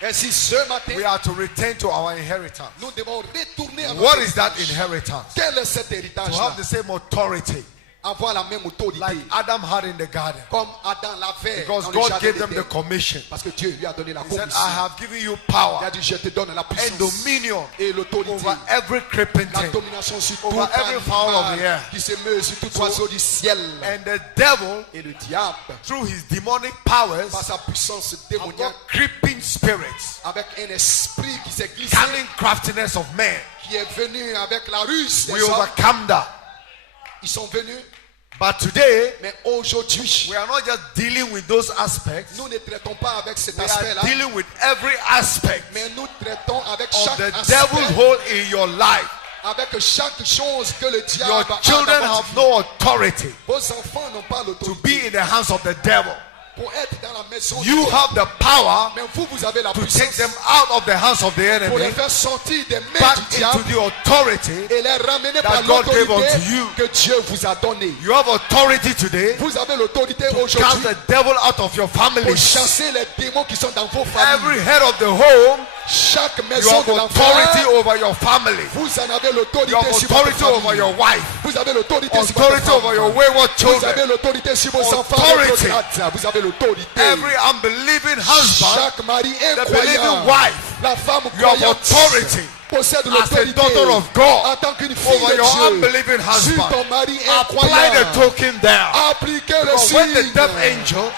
Ainsi, ce matin, we are to return to our inheritance. nous devons retourner à What notre is that héritage. inheritance? Quel est cet To héritage-là? have the same authority Avoir la même autorité like Adam had in the garden. comme Adam l'avait Because dans le God jardin gave them the d'Éden. commission. Parce que Dieu lui a donné la He said, commission. I have given you Il power a dit, je te donne la and puissance dominion et l'autorité. over every creeping La thing. domination sur tout Over every fowl of the air. animal qui se meut sur tout oiseau du ciel. And the devil, Et le diable, through his demonic powers, par sa puissance have got démoniaque, creeping spirits, avec un esprit qui s'est glissé, cunning craftiness of man. qui est venu avec la ruse des We hommes. overcome that. Ils sont venus, But today, mais aujourd'hui, we are not just dealing with those aspects. nous ne traitons pas avec cet We aspect-là, are dealing with every aspect mais nous traitons avec of chaque the aspect, devil's hold in your life. avec chaque chose que le diable Your a dans children votre have vie. no authority Vos enfants n'ont pas to l'autorité be in the hands of the devil. pour être dans la maison de You Dieu. have the power Mais vous avez la to take puissance them out of the hands of the pour les enemy faire sortir des mains back du into diable the authority. et les ramener that par God gave l'autorité unto you. que Dieu vous a donnée. You have authority today Vous avez l'autorité to cast aujourd'hui the devil out of your pour family. chasser les démons qui sont dans vos Every familles. head of the home, Chaque you maison have de authority l'enfant, over your family. vous en avez You l'autorité have sur votre authority over famille. your wife. Vous avez l'autorité sur votre Authority over your femme. wayward Vous avez children. l'autorité sur vos enfants. Authority. Vous avez l'autorité. Every unbelieving husband, Chaque mari the believing incroyant, wife, la femme you have croyante, authority possèdes as a l'autorité daughter of en God tant qu'une fille over de your Dieu unbelieving sur husband. ton mari Apply incroyant. the token there. Appliquez le Because when the signe. death angel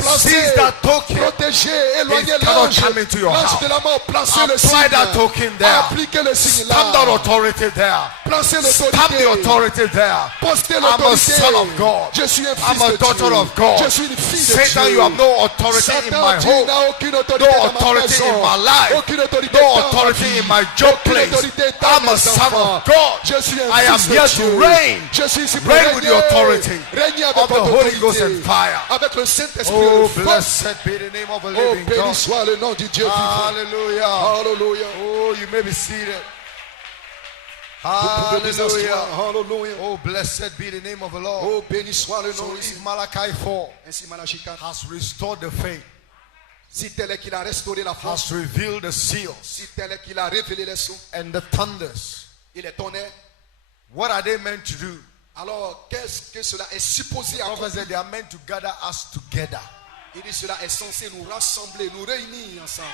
Placez, sees that token, protégez, éloignez it cannot l'ange. come into your L'ange house. de la mort, placez le Apply signe. that token there. Appliquez le signe Stamp that là. authority there. Placez Stamp the l'autorité. authority there. Postez I'm a l'autorité. son of God. Je suis un I'm fils a de daughter Dieu. of God. Je suis une fille de Satan, Dieu. you have no authority in Satan, my tu home. n'as aucune autorité No dans ma authority maison. in my life. Aucune autorité No dans ma authority vie. in my job Aucune place. autorité dans I'm a mes son enfants. of God. Je suis un I am fils de here Dieu. to reign. Je suis ici pour Reign with the authority régner avec of the votre Holy Ghost autorité. and fire. Avec le Saint-Esprit et Oh, le feu. blessed be the name of the Oh, living béni God. soit le nom du Dieu vivant. Hallelujah. Hallelujah. Oh, you may be seated. Vous pouvez vous Hallelujah. asseoir. Hallelujah. Oh, blessed be the name of the Lord. Oh, béni soit le So nom. if Malachi 4 Ainsi, Malachie 4. has restored the faith, Si tel est qu'il a restauré la force, has revealed the seals si tel est qu'il a révélé les sons and the thunders, et les tonnerres, what are they meant to do? alors qu'est-ce que cela est supposé Prophet accomplir? said they are meant to gather us together. Il dit cela est censé nous rassembler, nous réunir ensemble.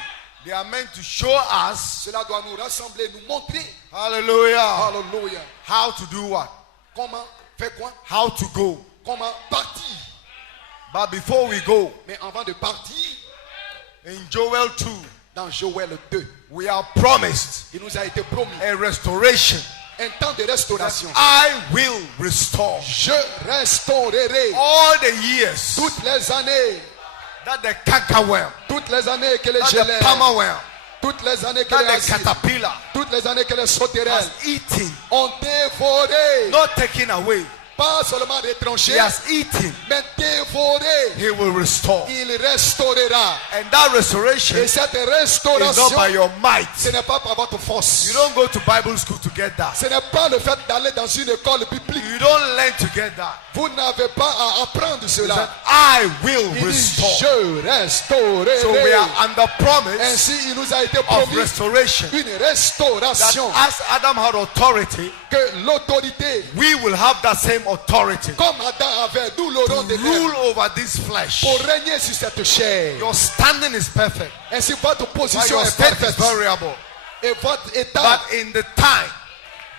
They are meant to show us, Cela doit nous rassembler, nous montrer. hallelujah, Hallelujah. how to do what? Comment faire quoi? How to go. Comment partir? But before we go, Mais avant de partir, in Joel 2, dans Joël 2, we are promised il nous a été promis a restoration. un temps de restauration. I will restore Je restaurerai all the years toutes les années, that the cankerworm, toutes les années que les that the gelées, palmerworm, toutes les années que that les the acides, caterpillar toutes les années que les has sauterelles eaten, ont dévoré, not taken away. pas seulement He retranché, has eaten. mais dévoré. He will restore. Il restaurera. And that restoration Et is cette not restauration, by your might. ce n'est pas par votre force. You don't go to Bible school to get that. Ce n'est pas le fait d'aller dans une école biblique. You don't learn to get that. Vous n'avez pas à apprendre He said, cela. I will Il dit, restore. je restaurerai. So we are under promise Ainsi, il nous a été of promis restoration. une That restauration. as Adam had authority, Que l'autorité, we will have that same authority comme Adam avait, nous l'aurons to de rule même over this flesh. pour régner sur cette chair. Your standing is perfect, Ainsi, votre but position your est state is parfaite. variable. Et votre état, But in the time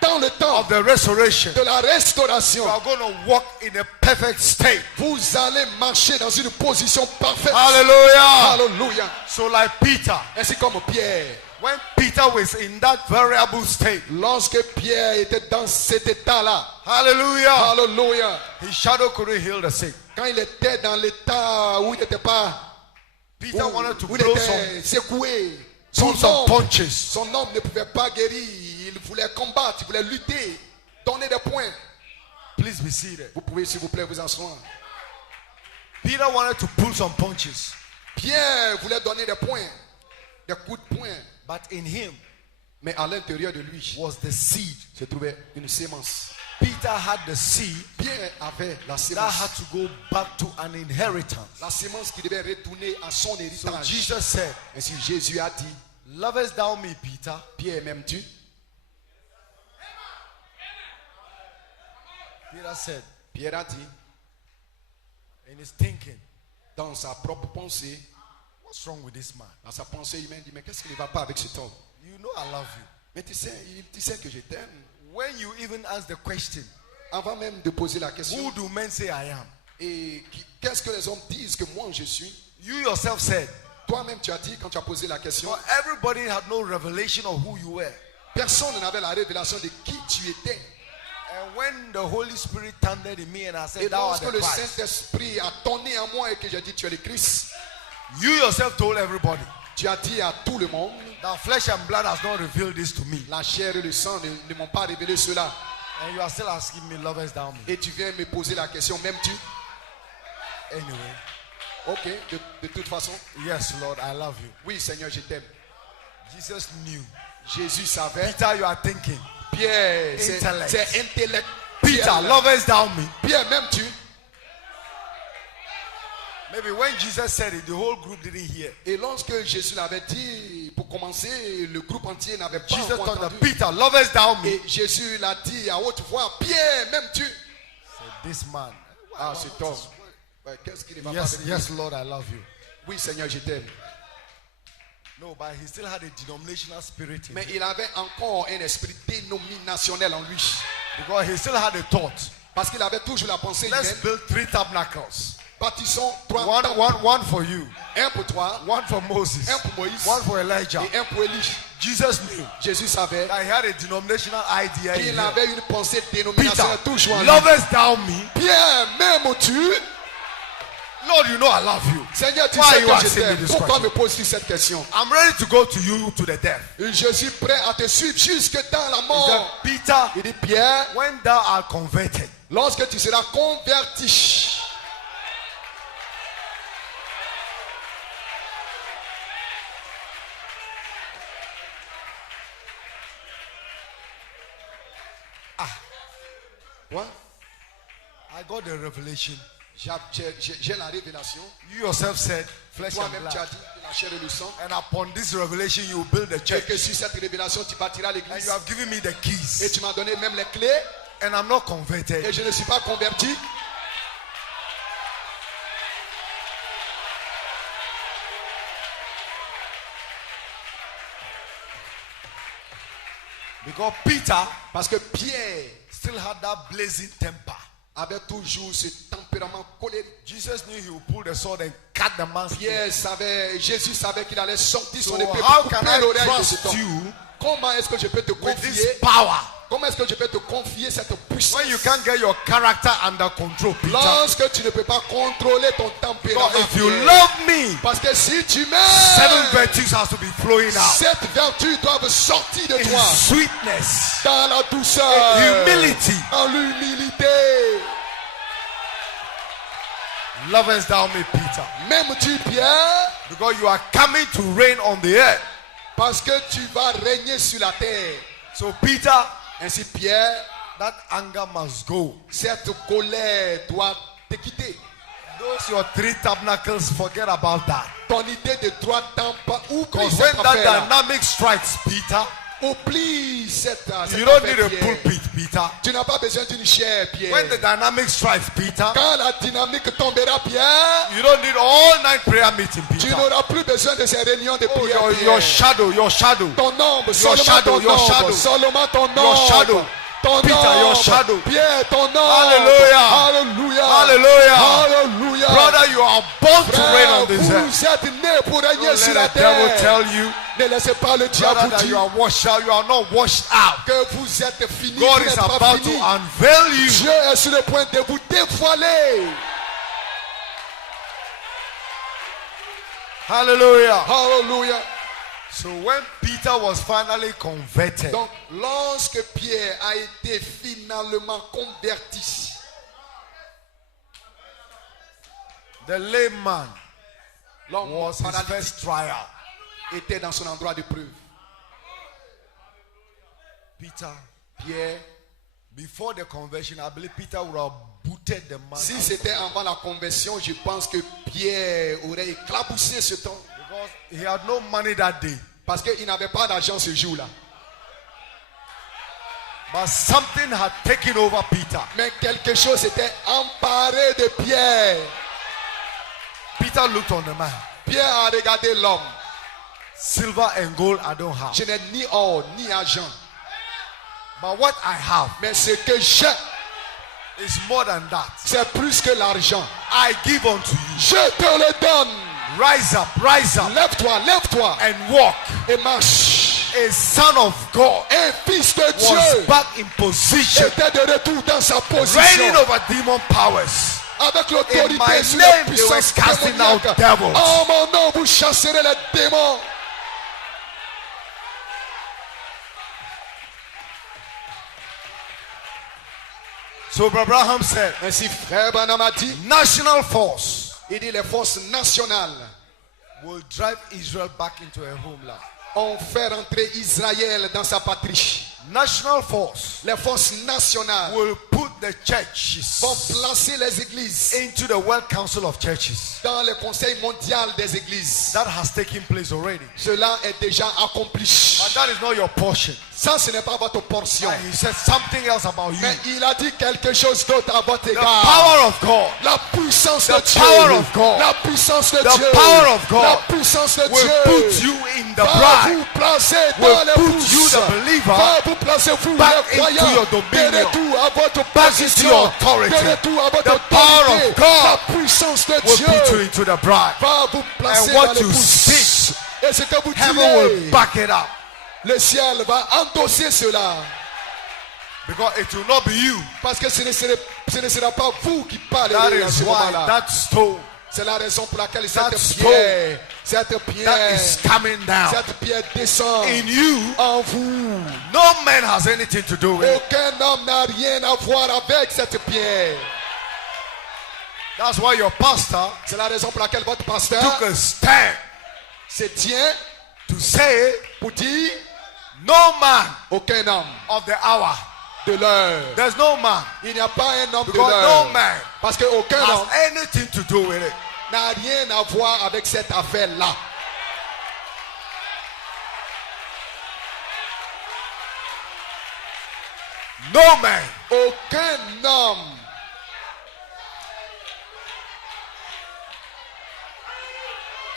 dans le temps of the restoration, de la you restauration, are going to walk in a perfect state. vous allez marcher dans une position parfaite. Hallelujah. Alléluia. So like Peter, Ainsi comme Pierre. when Peter was in that variable state, Lorsque Pierre était dans cet état-là, hallelujah, alléluia, his shadow couldn't heal the sick. quand il était dans l'état où il n'était pas, Peter wanted to où il blow était secoué, some son punches. homme ne pouvait pas guérir, il voulait combattre, il voulait lutter, donner des points. Please be seated. Vous pouvez s'il vous plaît vous asseoir. Peter wanted to pull some punches, Pierre voulait donner des points, des coups de poing, but in him mais à l'intérieur de lui was the seed. se trouvait une sémence. Peter had the seed Pierre avait la that sémence, had to go back to an inheritance. la sémence qui devait retourner à son So héritage. Jesus said, Ainsi Jésus a dit, lovest thou me, Peter? Pierre, m'aimes-tu? Peter said, Pierre a dit, in his thinking, dans sa propre pensée, what's wrong with this man? dans sa pensée humaine, il dit, mais qu'est-ce qui ne va pas avec cet homme? You know I love you. Mais tu sais que je t'aime. When you even ask the question, Avant même de poser la question, who do men say I am? et qu'est-ce que les hommes disent que moi je suis? You yourself said, Toi-même tu as dit quand tu as posé la question, for everybody had no revelation of who you were. personne n'avait la révélation de qui tu étais. And when the Holy Spirit thundered in me and I Et said, thou art lorsque the le Christ, Saint-Esprit a tonné en moi et que j'ai dit tu es le Christ, you yourself told everybody tu as dit à tout le monde, that flesh and blood has not revealed this to me. la chair et le sang ne m'ont pas révélé cela. And you are still asking me, lovest thou me? Et tu viens me poser la question, m'aimes-tu? Anyway, Ok, de toute façon, yes, Lord, I love you. oui Seigneur, je t'aime. Jesus knew. Jésus savait. Peter, you are thinking. Pierre, Intellect. c'est intellect. Peter, Pierre, lovest thou me? Pierre, m'aimes-tu? Maybe when Jesus said it, the whole group didn't hear. Et lorsque Jésus l'avait dit, pour commencer, le groupe entier n'avait pas Jesus encore thundered, entendu. Peter, lovest thou me? Et Jésus l'a dit à haute voix, Pierre, m'aimes-tu? Said, this man. Ah, cet homme. Ouais, qu'est-ce qui ne va pas Yes, avec lui? yes, Lord, I love you. Oui, Seigneur, je t'aime. No, but he still had a denominational spirit in Mais him. il avait encore un esprit dénominationnel en lui. Because he still had a thought. Parce qu'il avait toujours la pensée Let's humaine. build 3 tabernacles. Bâtissons 3 temples. One for you, Un pour toi, one for Moses, un pour Moïse one for Elijah. et un pour Élie. Jesus knew Jésus savait that he had a denominational idea in qu'il him. avait une pensée Peter, dénominationnelle toujours en lui. lovest thou me? Pierre, m'aimes-tu? Lord, you know I love you. Seigneur, tu Why sais you que je asking me t'aime. this Pourquoi question? me poses-tu cette question? I'm ready to go to you to the death. Je suis prêt à te suivre jusque dans la He mort. said, Peter, Il dit, Pierre, when thou art converted, lorsque tu seras converti, Quoi? I got the revelation. J'ai la révélation. You yourself said, flesh and Toi-même, tu as blood. dit la chair et le sang. And upon this revelation, you build the Et church. que sur cette révélation, tu bâtiras And l'église. you have given me the Et keys. tu m'as donné même les clés. And I'm not Et converted. je ne suis pas converti. Because Peter Parce que Pierre still had that blazing temper. avait toujours ce tempérament colérique. Jesus knew he would pull the sword and cut the man's ear. Pierre savait, Jésus savait qu'il allait sortir son So épée how pour can couper I l'oreille de trust cet homme. you Comment est-ce que je peux te with confier? this power Comment est-ce que je peux te confier cette puissance? when you can't get your character under control, Peter? Lorsque tu ne peux pas contrôler ton tempérament. Because if you Pierre. love me, Parce que si tu 7 m'aimes, virtues has to be flowing out. cette vertu doit sortir de In toi. sweetness, Dans la douceur. humility, En l'humilité. lovest thou me, Peter? M'aimes-tu, Pierre? Because you are coming to reign on the earth. Parce que tu vas régner sur la terre. So Peter, Ainsi, Pierre, that anger must go. cette colère doit te quitter. Those your 3 tabernacles, forget about that. Ton idée de 3 temples, oublie Because when cette that affaire-là. dynamic strikes, Peter, Oublie cette you don't affaire, need a Pierre. pulpit, Peter. Tu n'as pas besoin d'une chair, Pierre. When the dynamic strikes, Peter, Quand la dynamique tombera, Pierre, you don't need all night prayer meeting, tu Peter. n'auras plus besoin de ces réunions de Oh, prière. your Pierre. shadow, your shadow. Ton ombre, seulement shadow, ton your ombre, shadow. seulement ton ombre. Your shadow. Ton Peter, ombre. your shadow. Pierre, ton ombre. Hallelujah. Alléluia. Hallelujah. Alléluia. Brother, you are born to reign on Frère, this earth. vous êtes nés pour Don't régner sur la let the devil terre. tell you, Ne laissez pas le diable brother, vous that you dire are washed out. You are not washed out. que vous êtes finis. God Vous is n'êtes pas about to finis. unveil you. Dieu est sur le point de vous dévoiler. Hallelujah. Alléluia. So when Peter was finally converted, Donc, lorsque Pierre a été finalement converti, the lame man l'homme was his paralytique first trial. était dans son endroit de preuve. Peter, Pierre, before the conversion, I believe Peter would have booted the man si out c'était avant la conversion, je pense que Pierre aurait éclaboussé ce temps. because he had no money that day. Parce qu'il n'avait pas d'argent ce jour-là. But something had taken over Peter. Mais quelque chose s'était emparé de Pierre. Peter looked on the man. Pierre a regardé l'homme. Silver and gold I don't have. Je n'ai ni or ni argent. But what I have Mais ce que j'ai, is more than that. c'est plus que l'argent. I give unto you. Je te le donne. Rise up, Lève-toi, lève-toi. and walk. Et marche. A son of God Un fils de was Dieu back in position, était de retour dans sa position. reigning over demon powers. Avec In l'autorité my sur name, la they were puissance casting out démoniaque. devils. En mon nom, vous chasserez les démons. So Brother Abraham said, Ainsi, frère Branham a dit, national force il dit les forces nationales will drive Israel back into a homeland. ont fait rentrer Israël dans sa patrie. National force Les forces nationales will put the churches vont placer les églises into the World Council of Churches. dans le conseil mondial des églises. That has taken place already. Cela est déjà accompli. But that is not your portion. Ça, ce n'est pas votre portion. And he said something else about you. Mais il a dit quelque chose d'autre à votre The égard. power of God La puissance The de Dieu. power of God. La puissance de The Dieu. power of God La puissance de will Dieu put you in bride vous placer will dans put l'épouse. you, the believer, Va vous placer, vous, back les croyants, into your de dominion, retour à votre back into position, your authority. de retour à votre The power autorité. of God La puissance de will Dieu put you into the bride. va vous placer And what dans you l'épouse. speak, Et ce que vous heaven will direz, back it up. le ciel va endosser cela. Because it will not be you. Parce que ce ne sera pas vous qui That parlerez à is ce why moment-là. that stone C'est la raison pour laquelle That cette that pierre is coming down cette pierre descend in you, en vous. no man has anything to do with it. Aucun homme n'a rien à voir avec cette pierre. That's why your pastor C'est la raison pour laquelle votre pasteur took a stand se tient to say, pour dire no man aucun homme of the hour. de l'heure. There's no man. Il n'y a pas un homme de Because l'heure. no man Parce qu'aucun has homme anything to do with it. n'a rien à voir avec cette affaire-là. No man. Aucun homme.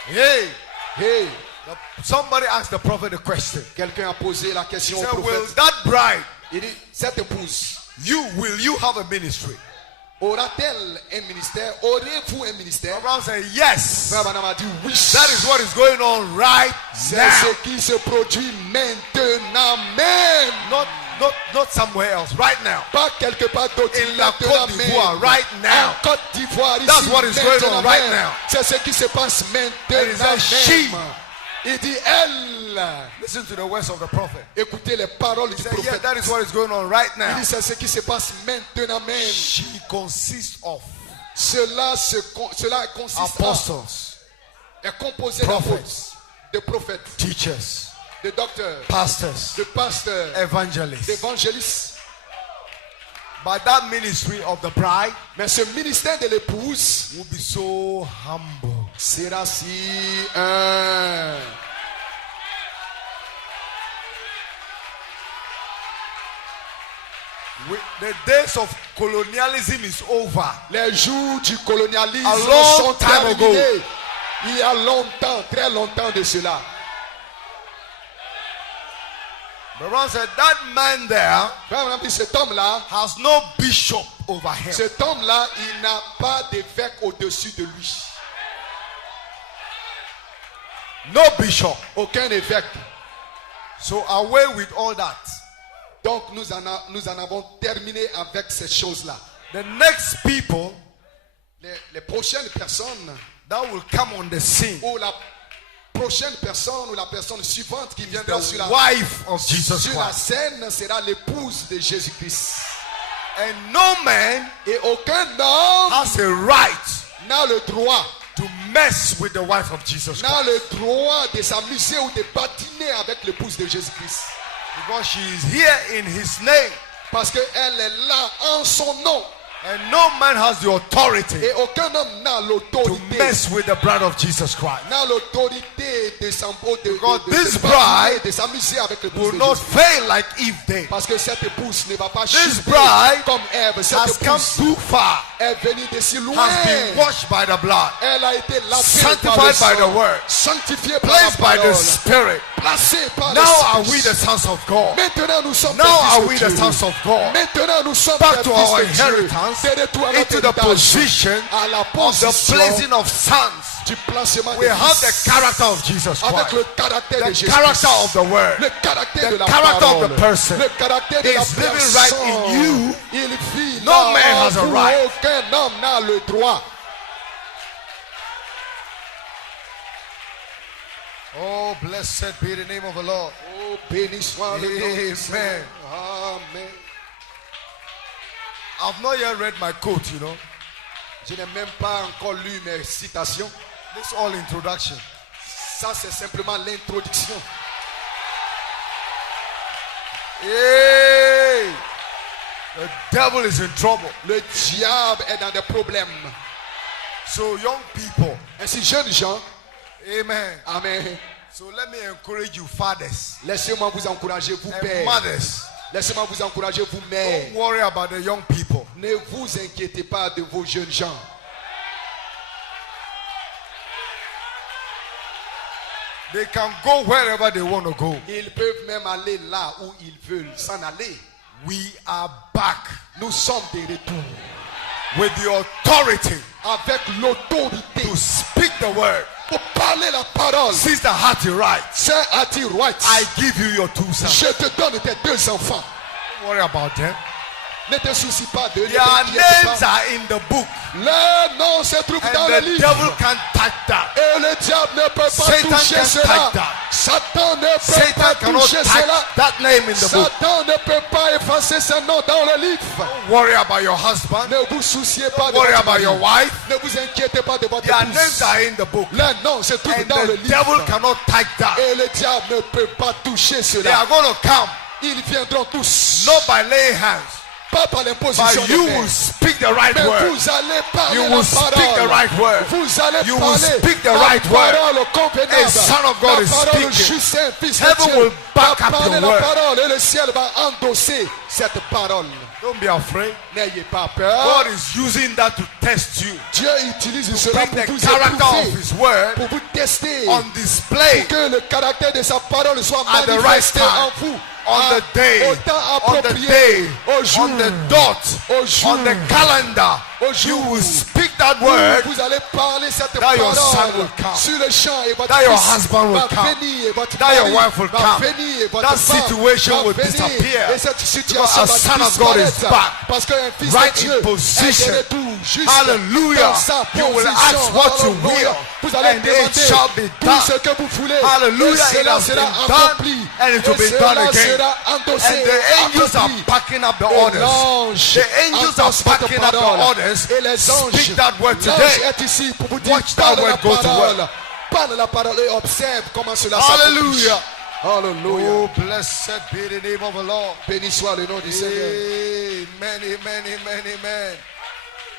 Hey, Hey, somebody asked the prophet a question. quelqu'un a posé la He question au said, will prophète. that bride, Il dit, cette épouse, will you have a ministry? aura-t-elle un ministère? Aurez-vous un ministère? Abraham said, yes. Frère Branham a dit oui. That is what is going on right C'est now. ce qui se produit maintenant même. Not somewhere else. Right now. Pas quelque part d'autre. In la maintenant Côte d'Ivoire, même. right now. En Côte d'Ivoire, ici, That's what is going on maintenant right même. now. C'est ce qui se passe And he maintenant said, she. même. Il dit elle. Listen to the words of the prophet. Écoutez les paroles He du said, yeah, prophète. that is what is going on right Il now. dit c'est ce qui se passe maintenant même. She consists of Cela consiste apostles, est composé prophets, de prophètes, teachers, de docteurs, pastors, de pasteurs, evangelists. d'évangélistes. But that ministry of the bride Mais ce ministère de l'épouse will be so humble. sera si humble. The days of colonialism is over. Les jours du colonialisme A long sont time terminés. ago. Il y a longtemps, très longtemps de cela. Abraham said that man there Frère Branham dit, cet homme-là, has no bishop over him. cet homme-là, il n'a pas d'évêque au-dessus de lui. No bishop. Aucun évêque. So away with all that. Donc nous en avons terminé avec ces choses-là. The next people Les prochaines personnes, that will come on the scene, ou la prochaine personne, ou la personne suivante qui viendra sur the la wife of Jesus sur la Christ. scène sera l'épouse de Jésus-Christ. And no man Et aucun homme has a right n'a le droit, to mess with the wife of Jesus n'a Christ. le droit de s'amuser ou de patiner avec l'épouse de Jésus-Christ. Because she is here in his name. Parce qu'elle est là en son nom. And no man has the authority Et aucun homme n'a to l'autorité. mess with the blood of Jesus Christ. N'a l'autorité de this bride de s'amuser avec l'épouse Will de not Jésus. fail like Eve did. Parce que cette épouse ne va pas This chuter bride comme Ève. Cette has come épouse too far, est venue de si loin. has been washed by the blood, Elle a été lavée sanctified par le by the sang, word, sanctifiée par la placed by the parole, Spirit. placée par Now are l'Esprit. we the sons of God. Maintenant nous sommes Now des fils are de we the Dieu. sons of God. Maintenant nous sommes Back des to fils our de Dieu. inheritance, De retour à notre into the héritage, position à la of the position placing of sons. du placement We des have the fils. character of Jesus Avec Christ, le caractère de the Jésus. character of the word. Le caractère The de la character of parole. the person Le caractère de la is living personne. right in you. Il vit No là man en has a vous. right. Aucun homme n'a le droit. Oh, blessed be the name of the Lord. Oh, béni soit le nom du Amen. Seigneur. Amen. I've not yet read my quote, you know. Je n'ai même pas encore lu mes citations. This is all introduction. Ça, c'est simplement l'introduction. Hey! The devil is in trouble. Le diable est dans des problèmes. So, young people, Ainsi, jeunes gens, amen. amen. So, let me encourage you, fathers Laissez-moi vous encourager, vous and pères. mothers. Laissez-moi vous encourager, vous mères. Don't worry about the young people. Ne vous inquiétez pas de vos jeunes gens. They can go wherever they want to go. Ils peuvent même aller là où ils veulent s'en aller. We are back Nous sommes de retour with the authority avec l'autorité to speak the word. pour parler la parole. Sister Hattie Wright, C'est Hattie Wright. I give you your 2 sons. Je te donne tes 2 enfants. Don't worry about them. Ne te soucie pas d'eux. Ne Their t'inquiète names pas. are in the book. Leurs noms se trouvent dans And le the livre. devil can't touch that. Et le diable ne peut pas Satan toucher can't cela. touch that. Satan ne peut Satan pas cannot toucher touch cela. that name in the book. Satan ne peut pas effacer ce nom dans le livre. Don't worry about your husband. Ne vous souciez pas Don't de worry votre about your mari. wife. Ne vous inquiétez pas de votre Their names épouse. are in the book. Leurs noms se trouvent And dans le the devil livre. cannot touch that. Et le diable ne peut pas toucher They cela. are going to come, Ils viendront tous. not by laying hands, Pas par l'imposition but des you mains. will speak the right Mais word. vous allez parler You la will speak the parole. right word. Vous allez You will parler speak the la right word. parole convenable. A son of God la is parole speaking. juste, un fils de Heaven Dieu will back va up parler your la word. parole et le ciel va endosser cette parole. Don't be afraid. N'ayez pas peur. God is using that to test you. Dieu utilise cela Bring pour the vous character of éprouver, His word pour vous tester, on display pour que le caractère de sa parole soit at the right manifesté time. en vous. On the day, Au temps on the approprié, day, au jour, on the dot, au jour, on the calendar. au You jour. will speak that word. Vous allez parler cette That your son parole will come. sur le champ et votre That your fils husband will va come. venir et votre That your mari wife will va come. venir et votre That femme situation va will venir. disappear. Et cette situation Because va a son of God is disparaître back. parce qu'un fils Right de Dieu in position. est de retour juste Hallelujah. dans sa You will position. ask what you Hallelujah. will, Vous allez and it demander shall be tout done. ce que vous voulez. Hallelujah. Et cela It has sera been done, accompli. and it will Et be done cela again. sera endossé, And the angels are accompli. backing up the Et orders. l'ange The angels are endosse votre backing up the parole. orders. Et les anges, Speak that word l'ange today. est ici pour vous dire Watch that parle la word go to parole. work. Parle la parole et observe comment cela Hallelujah. s'accomplit. Alléluia. Oh, blessed be the name of the Lord. Béni soit le nom du Seigneur. Amen, amen, amen, amen.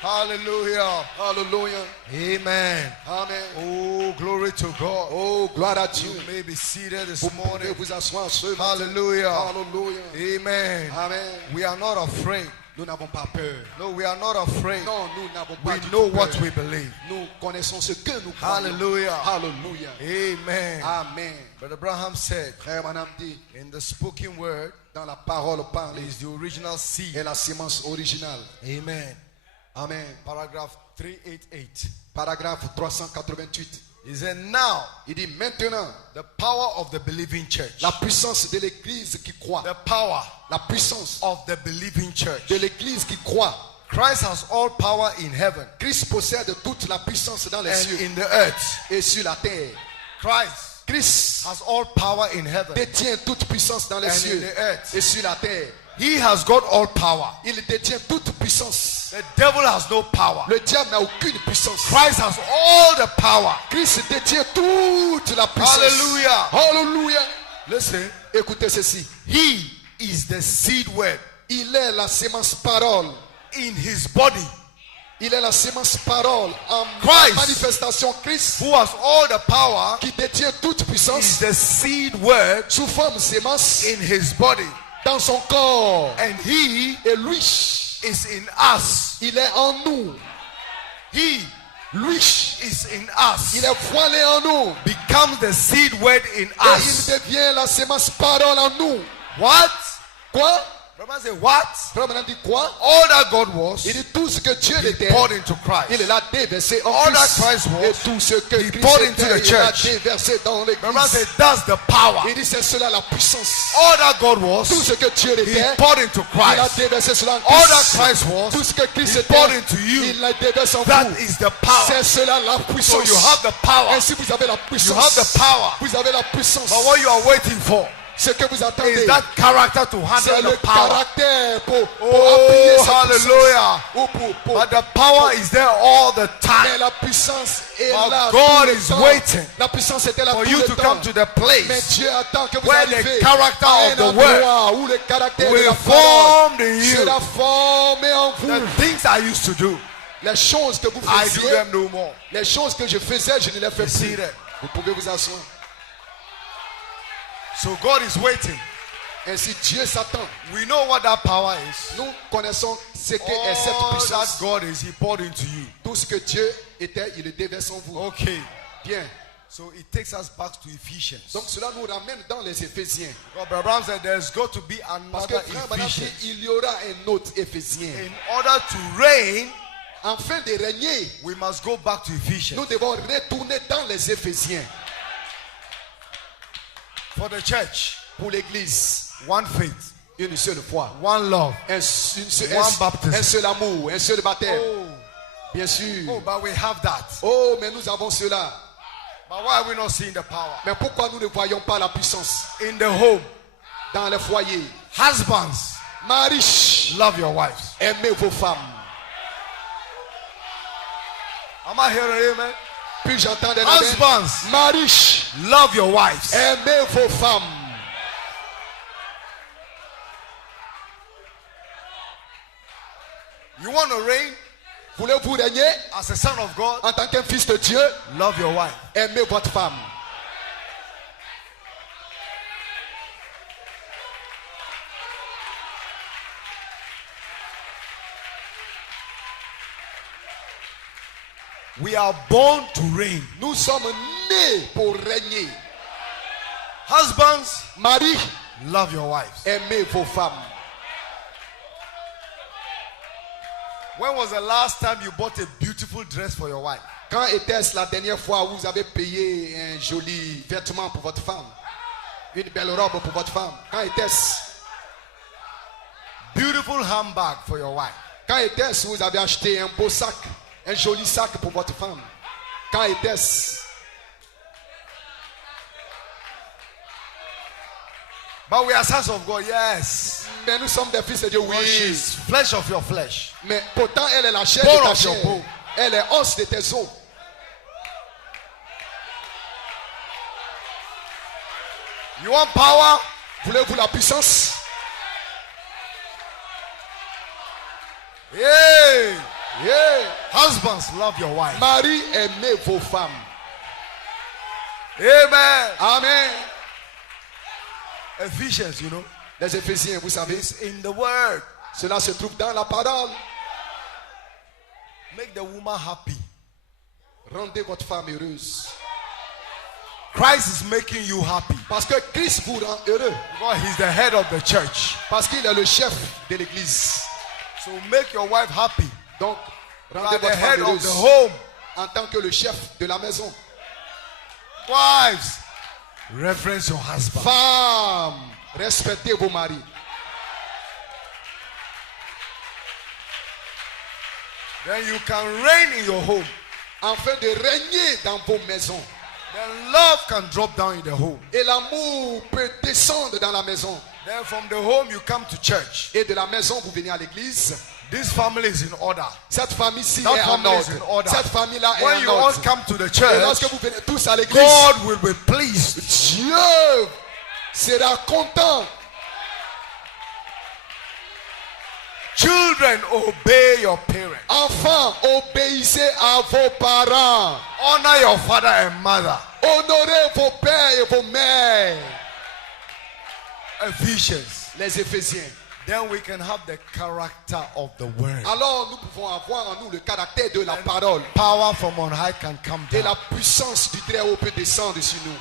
Hallelujah. Alléluia. Amen. Amen. Oh, glory to God. Oh, gloire à Dieu. You may be seated this Vous pouvez morning. vous asseoir ce matin. Hallelujah. Alléluia. Amen. Amen. We are not afraid. Nous n'avons pas peur. No, we are not afraid. Non, nous n'avons pas We du know tout what peur. we believe. Nous connaissons ce que nous croyons. Hallelujah. Alléluia. Amen. Amen. Brother Abraham said, Frère Madame dit, in the spoken word dans la parole parlée is the original seed. est la sémence originale. Amen. Amen. Paragraph 388. Paragraphe 388. He said, now Il dit maintenant, the power of the believing church. la puissance de l'église qui croit. The power La puissance of the believing church. de l'église qui croit. Christ has all power in heaven Christ possède toute la puissance dans les and cieux in the earth. et sur la terre. Christ Christ has all power in heaven détient toute puissance dans les and in cieux the earth. et sur la terre. He has got all power. Il détient toute puissance. The devil has no power. Le diable n'a aucune puissance. Christ has all the power. Christ détient toute la puissance. Hallelujah. Alléluia. Listen, Écoutez ceci. he is the seed word Il est la sémence parole. in his body, Il est la sémence parole en Christ. manifestation. Christ who has all the power, qui détient toute is puissance the seed word sous forme sémence in his body. dans son corps. And he Et lui, is in us. il est en nous. He Lui, is in us. il est voilé en nous. Becomes the seed word in Et il us. devient la sémence parole en nous. What? Quoi? Brother say what? Frère Branham dit quoi? All that God was, Il dit tout ce que Dieu he était. poured into Christ. Il l'a déversé en All that Christ. Christ was, Et tout ce que he Christ poured into était, the il l'a church. déversé dans Brother say l'église. that's the power. Il dit c'est cela la puissance. All that God was, Tout ce que Dieu he était, poured into il a Christ. déversé cela en All that Christ. Christ was, Tout ce que Christ he poured était, into you. il l'a déversé en That vous. is the power. C'est cela la So puissance. you have the power. Ainsi vous avez la You puissance. have the power. Vous avez la puissance. But what you are waiting for Ce que vous attendez, is that character to c'est handle le the power. caractère pour Oh, appuyer cette hallelujah. puissance. Ou pour- But the power is there all the Mais time la puissance est But là God tout le is temps. waiting La puissance était là for tout you le to temps. come to the Mais place Dieu attend que vous where the arriviez character à of un the endroit où le caractère de will la parole form in you. sera formé en vous. The things I used to do, Les choses que vous I do faisiez, them no more. les choses que je faisais, je ne les fais You see plus. that? Vous pouvez vous asseoir. So God is waiting. Ainsi Dieu s'attend. We know what that power is. Nous connaissons ce qu'est cette All that puissance. God is, He poured into you. Tout ce que Dieu était, il le déverse en vous. Okay. Bien. So it takes us back to Ephesians. Donc cela nous ramène dans les Éphésiens. God, Brother Branham said there's got to be Parce que another frère Branham dit, Ephesians. il y aura un autre Éphésien. In order to reign, Afin de régner, we must go back to Ephesians. nous devons retourner dans les Éphésiens. For the church, Pour l'église, one faith, une seule foi, one love, one baptism. un seul amour, un seul baptême. Oh, Bien sûr. oh, but we have that. Oh, mais nous avons cela. But why are we not seeing the power? Mais pourquoi nous ne voyons pas la puissance In the home, dans les foyers? husbands, Maris, love your wives. aimez vos femmes. Am I hearing amen? Puis j'entends des amen. Husbands, Maris, love your wives. aimez vos femmes. You want to reign Voulez-vous régner as a son of God? en tant qu'un fils de Dieu? Love your wife. Aimez votre femme. We are born to reign. Nous sommes nés pour régner. Husbands, Marie, love your wives. aimez vos femmes. When was the last time you bought a beautiful dress for your wife? Quand était-ce la dernière fois où vous avez payé un joli vêtement pour votre femme? Une belle robe pour votre femme? Quand était-ce? Beautiful handbag for your wife. Quand était-ce où vous avez acheté un beau sac? Un joli sac pour votre femme? Quand était-ce? But we are sons of God, yes. Mais nous sommes des fils de Dieu, She oui. is flesh of your flesh. Mais pourtant, elle est la chair Bone de ta of your chair. bone. Elle est os de tes os. You want power? Voulez-vous la puissance? Yeah. Yeah. Husbands, love your wife. Marie, aimez vos femmes. Amen. Amen. Ephesians, you know, Les Éphésiens, vous savez, it's in the word. cela se trouve dans la parole. Make the woman happy. Rendez votre femme heureuse. Christ is making you happy. Parce que Christ vous rend heureux. God, he's the head of the church. Parce qu'il est le chef de l'église. So make your wife happy. Donc, You rendez are the votre head femme of the heureuse. home. En tant que le chef de la maison. Wives, reverence your husband. Femmes, respectez vos maris. Then you can reign in your home. Afin de régner dans vos maisons. Then love can drop down in the home. Et l'amour peut descendre dans la maison. Then from the home you come to church. Et de la maison, vous venez à l'église. This family is in order. Cette famille-ci That est en family is in ordre. order. Cette famille-là est When en you all ordre. come to the Et lorsque church, vous venez tous à l'église, God will be pleased. Dieu sera content. Children, obey your parents. Enfants, obéissez à vos parents. Honor your father and mother. Honorez vos pères et vos mères. Ephesians. Les Éphésiens. Then we can have the character of the word. Alors nous pouvons avoir en nous le caractère de la parole. Power from on high can come Et la down. puissance du Très-Haut peut descendre sur nous.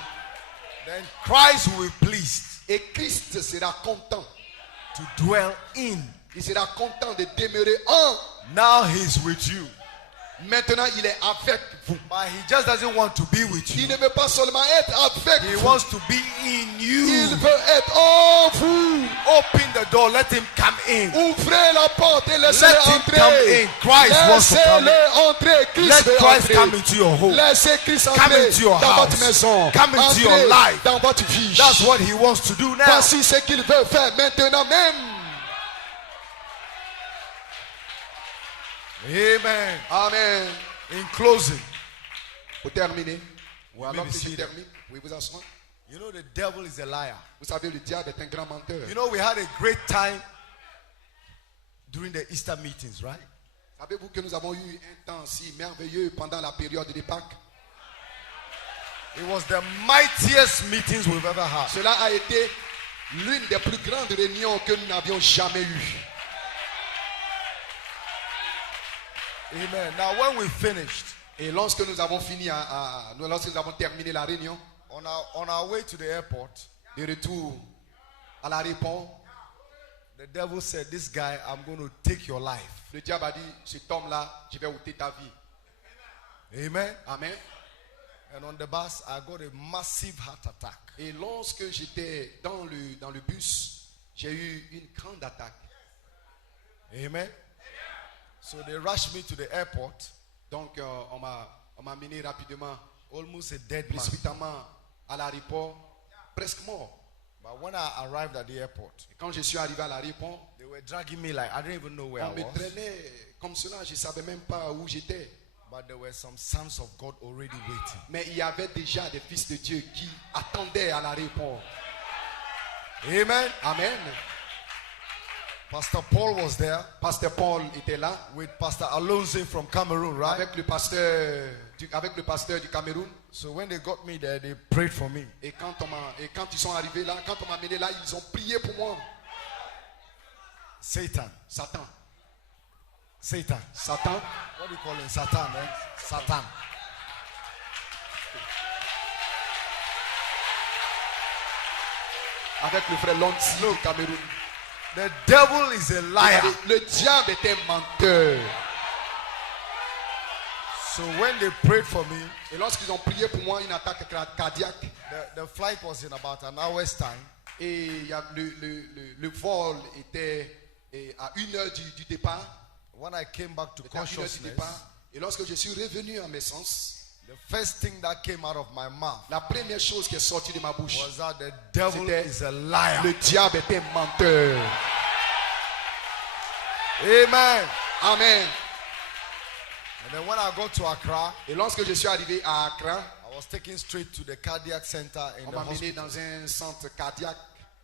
Then Christ will be pleased Et Christ sera content. to dwell in. Il sera content de demeurer en. Now he's with you. Maintenant, il est avec vous. But he just doesn't want to be with Il you. ne veut pas seulement être avec He vous. wants to be in Il you. veut être en vous. Open the door, let him come in. Ouvrez la porte et laissez-le Let him entrer. come in. Christ wants to come in. Laissez-le entrer. Christ Let veut Christ entrer. come into your home. Laissez Christ Come entrer into your dans house. votre maison. Come into Entrez your life. dans votre vie. That's what he wants to do now. Voici ce qu'il veut faire maintenant même. Amen. Amen. In closing, Pour terminer, ou alors be que je seated. termine, oui, vous asseoir. you know the devil is a liar. Vous savez, le diable est un grand menteur. You know we had a great time during the Easter meetings, right? Savez-vous que nous avons eu un temps si merveilleux pendant la période de Pâques? It was the mightiest meetings we've ever had. Cela a été l'une des plus grandes réunions que nous n'avions jamais eues. Amen. Now when we finished, Et lorsque nous avons fini, lorsque nous avons terminé la réunion, on our way to the airport, de retour à l'aéroport, the devil said, "This guy, I'm going to take your life." le diable a dit, cet homme-là, je vais ôter ta vie. Amen. Amen. And on the bus, I got a massive heart attack. Et lorsque j'étais dans le bus, j'ai eu une grande attaque. Amen. So they rushed me to the airport. Donc on m'a mené rapidement, Almost a dead man. précipitamment à l'aéroport, presque mort. But when I arrived at the airport, Et quand je suis arrivé à l'aéroport, they were dragging me like I didn't even know where on I me was. traînait comme cela, je ne savais même pas où j'étais. But there were some sons of God already waiting. Mais il y avait déjà des fils de Dieu qui attendaient à l'aéroport. Amen. Amen. Pastor Paul was there Pasteur Paul était là with Pastor Alonso from Cameroon, right? avec le pasteur du Cameroun. So when they got me there, they prayed for me. Et quand ils sont arrivés là, quand on m'a mené là, ils ont prié pour moi. Satan. Satan. What do you call him? Satan, eh? Satan. Avec le frère Lonsi du Cameroun. The devil is a liar. Le diable est un menteur. So when they prayed for me, Et lorsqu'ils ont prié pour moi, une attaque cardiaque. the flight was in about an hour's time. Et il y a le vol était à 1h du départ. When I came back to Était à 1h du consciousness, départ. Et lorsque je suis revenu à mes sens, the first thing that came out of my mouth la première chose qui est sortie de ma bouche, was that the devil C'était is a liar. le diable est un menteur. Amen. Amen. And then when I got to Accra, Et lorsque je suis arrivé à Accra, I was taken straight to the cardiac center in on the m'a mené hospital. dans un centre cardiaque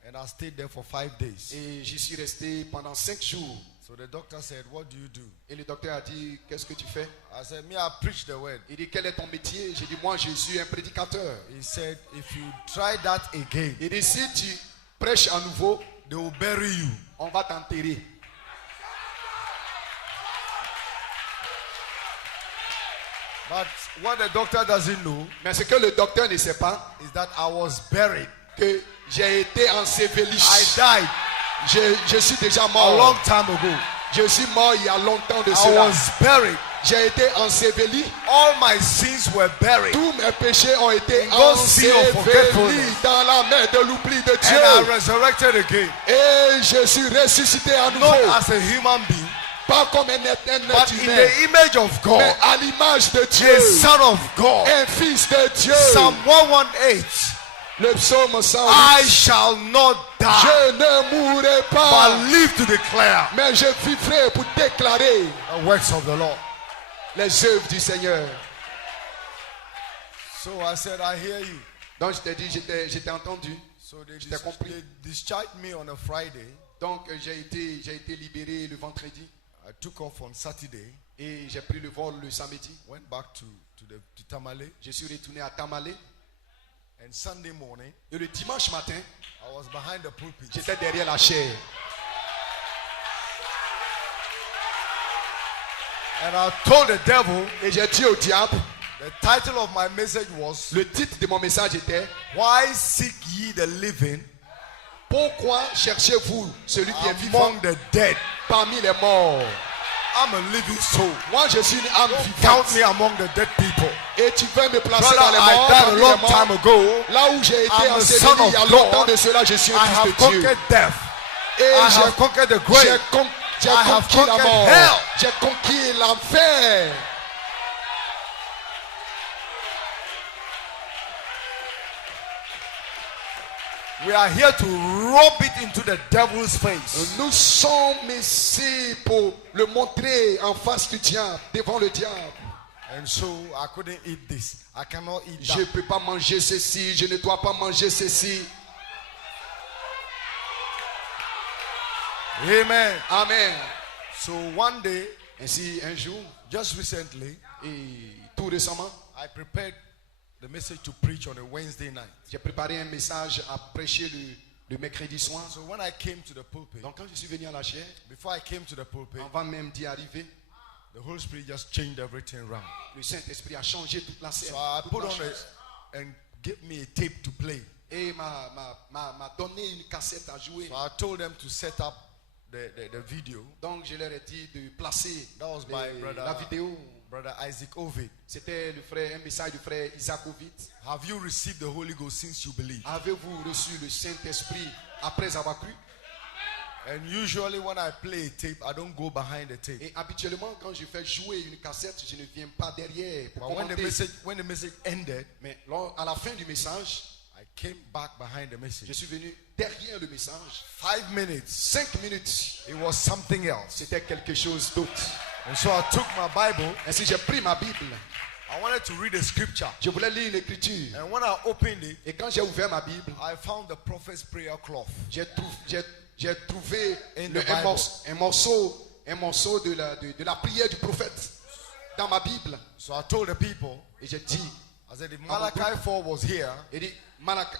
And I stayed there for 5 days. et j'y suis resté pendant 5 jours. So the doctor said, "What do you do?" Et le docteur a dit, qu'est-ce que tu fais? I said, "Me, I preach the word." Il dit, quel est ton métier? J'ai dit, moi je suis un prédicateur. He said, "If you try that again, Il dit, si tu prêches à nouveau, they will bury you." on va t'enterrer. But what the doctor doesn't know Mais ce que le docteur ne sait pas, is that I was buried. que j'ai été enseveli. I died Je suis déjà a mort. long time ago. Je suis mort il y a longtemps de I cela. was buried. J'ai été enseveli. All my sins were buried. Tous mes péchés ont été God's sea of ensevelis forgetfulness. dans la mer de l'oubli de And I Dieu. resurrected again. Et je suis ressuscité à Not nouveau. as a human being, Pas comme un être but in humain, the image of God. mais à l'image de A Dieu. son of God. Un fils de Dieu. Psalm 118. Le psaume 108. I shall not die, Je ne mourrai pas, but live to declare mais je vivrai pour déclarer the works of the Lord. les œuvres du Seigneur. So I said, I hear you. Donc je t'ai dit, j'étais entendu. So they, Je t'ai compris. they discharged me on a Friday. Donc j'ai été libéré le vendredi I took off on Saturday, et j'ai pris le vol le samedi. went back to Tamale, Je suis retourné à Tamale and Sunday morning, et le dimanche matin, I was behind the pulpit. j'étais derrière la chaire. And I told the devil, Et j'ai dit au diable, the title of my message was, le titre de mon message était Why seek ye the living pourquoi cherchez-vous celui qui est vivant among the dead? parmi les morts? I'm a living soul. Moi je suis une âme Count vivante me among the dead people. et tu veux me placer Brother, dans les morts, I died a parmi les long morts. time ago. Là où j'ai été I'm a enseveli son of il y a longtemps God. de cela, je suis I un fils have de Dieu. conquered death. Et I have conquered the grave. j'ai I have conquis la conquered mort. hell. J'ai conquis l'enfer. We are here to rub it into the devil's face. Nous sommes ici pour le montrer en face du diable, devant le diable. And so I couldn't eat this. I cannot eat Je ne that. peux pas manger ceci, je ne dois pas manger ceci. Amen. Amen. So one day, Ainsi, un jour, just recently, et tout récemment, I prepared the message to preach on a Wednesday night. j'ai préparé un message à prêcher le mercredi soir. So when I came to the pulpit, Donc quand je suis venu à la chaire, before I came to the pulpit, avant même d'y arriver, The Holy Spirit just changed everything around. Le Saint-Esprit a changé toute la scène. So I toute put la on chose. it and give me a tape to play. Et m'a donné une cassette à jouer. So I told them to set up the video. Donc je leur ai dit de placer That was my brother, la vidéo. Brother Isaac Ovid. C'était un message du frère Isaac Ovid. Have you received the Holy Ghost since you believe? Avez-vous reçu le Saint-Esprit après avoir cru? And usually when I play a tape, I don't go behind the tape. Et habituellement, quand je fais jouer une cassette, je ne viens pas derrière pour But commenter. when the message ended, Mais à la fin du message, I came back behind the je message. suis venu derrière le message. 5 minutes, 5 minutes, it was something else. c'était quelque chose d'autre. And so I took my Bible. Ainsi, j'ai pris ma Bible. I wanted to read the scripture. Je voulais lire l'écriture. And when I opened it, Et quand j'ai ouvert ma Bible, I found the prophet's prayer cloth. j'ai trouvé In the un morceau de la prière du prophète dans ma Bible. So I told the people, Et j'ai dit, I said, if Malachi 4 was here,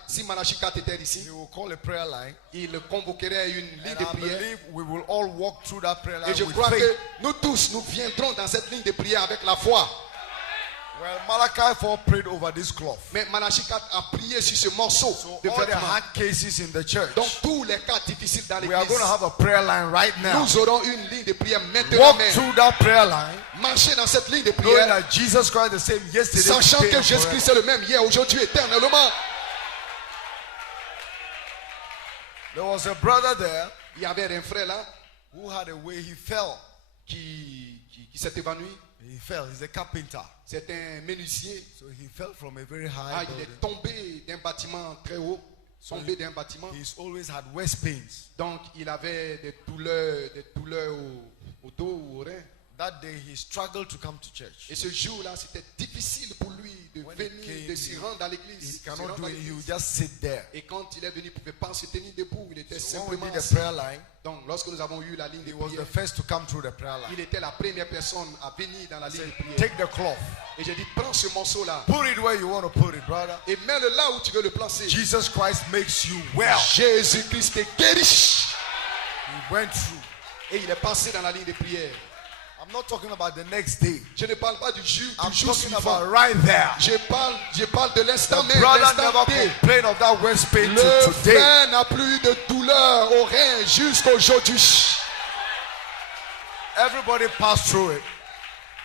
si Malachi 4 était ici, he will call a prayer line. il convoquerait une ligne And de I prière. believe we will all walk through that prayer line Et je with crois faith. que nous tous, nous viendrons dans cette ligne de prière avec la foi. Well, Malachi 4 prayed over this cloth. Mais Malachi 4 a prié sur ce morceau So de all the vêtement. hard cases in the church, Donc tous les cas difficiles dans we are going to l'église, have a prayer line right now. nous aurons une ligne de prière maintenant Walk même. through that prayer line, Marcher dans cette ligne de knowing prière, that Jesus Christ is the same yesterday, sachant today, que and Jésus-Christ forever. est le même hier, aujourd'hui, éternellement. There was a brother there Il y avait un frère là who had a way he fell. qui s'est évanoui. He fell. He's a carpenter. C'est un menuisier. So he fell from a very high Ah, il building. est tombé d'un bâtiment très haut. Tombé d'un bâtiment. He's always had waist pains. Donc il avait des douleurs au dos ou au rein. That day he struggled to come to church. Et ce jour-là, c'était difficile pour lui de When he venir, came, de s'y rendre à He l'église. cannot do it. He will just sit there. Et quand il est venu, il ne pouvait pas se tenir debout. Il était So when we simplement did the assis. prayer line, Donc lorsque nous avons eu la ligne de he was the prière, first to come through the prayer line. il était la première personne à venir dans la ligne de prière. Take the cloth. Et j'ai dit, prends ce morceau-là Put it where you want to put it, brother. et mets-le là où tu veux le placer. Jesus Christ makes you well. Jésus-Christ te guérit. He went through. Et il est passé dans la ligne de prière. I'm not talking about the next day. Je ne parle pas du jour I'm talking suivant. about right there. Je parle de l'instant The même. brother L'instant never T. complained of that waist pain Le till today. frère n'a plus de douleur au rein jusqu'aujourd'hui. Everybody passed through it.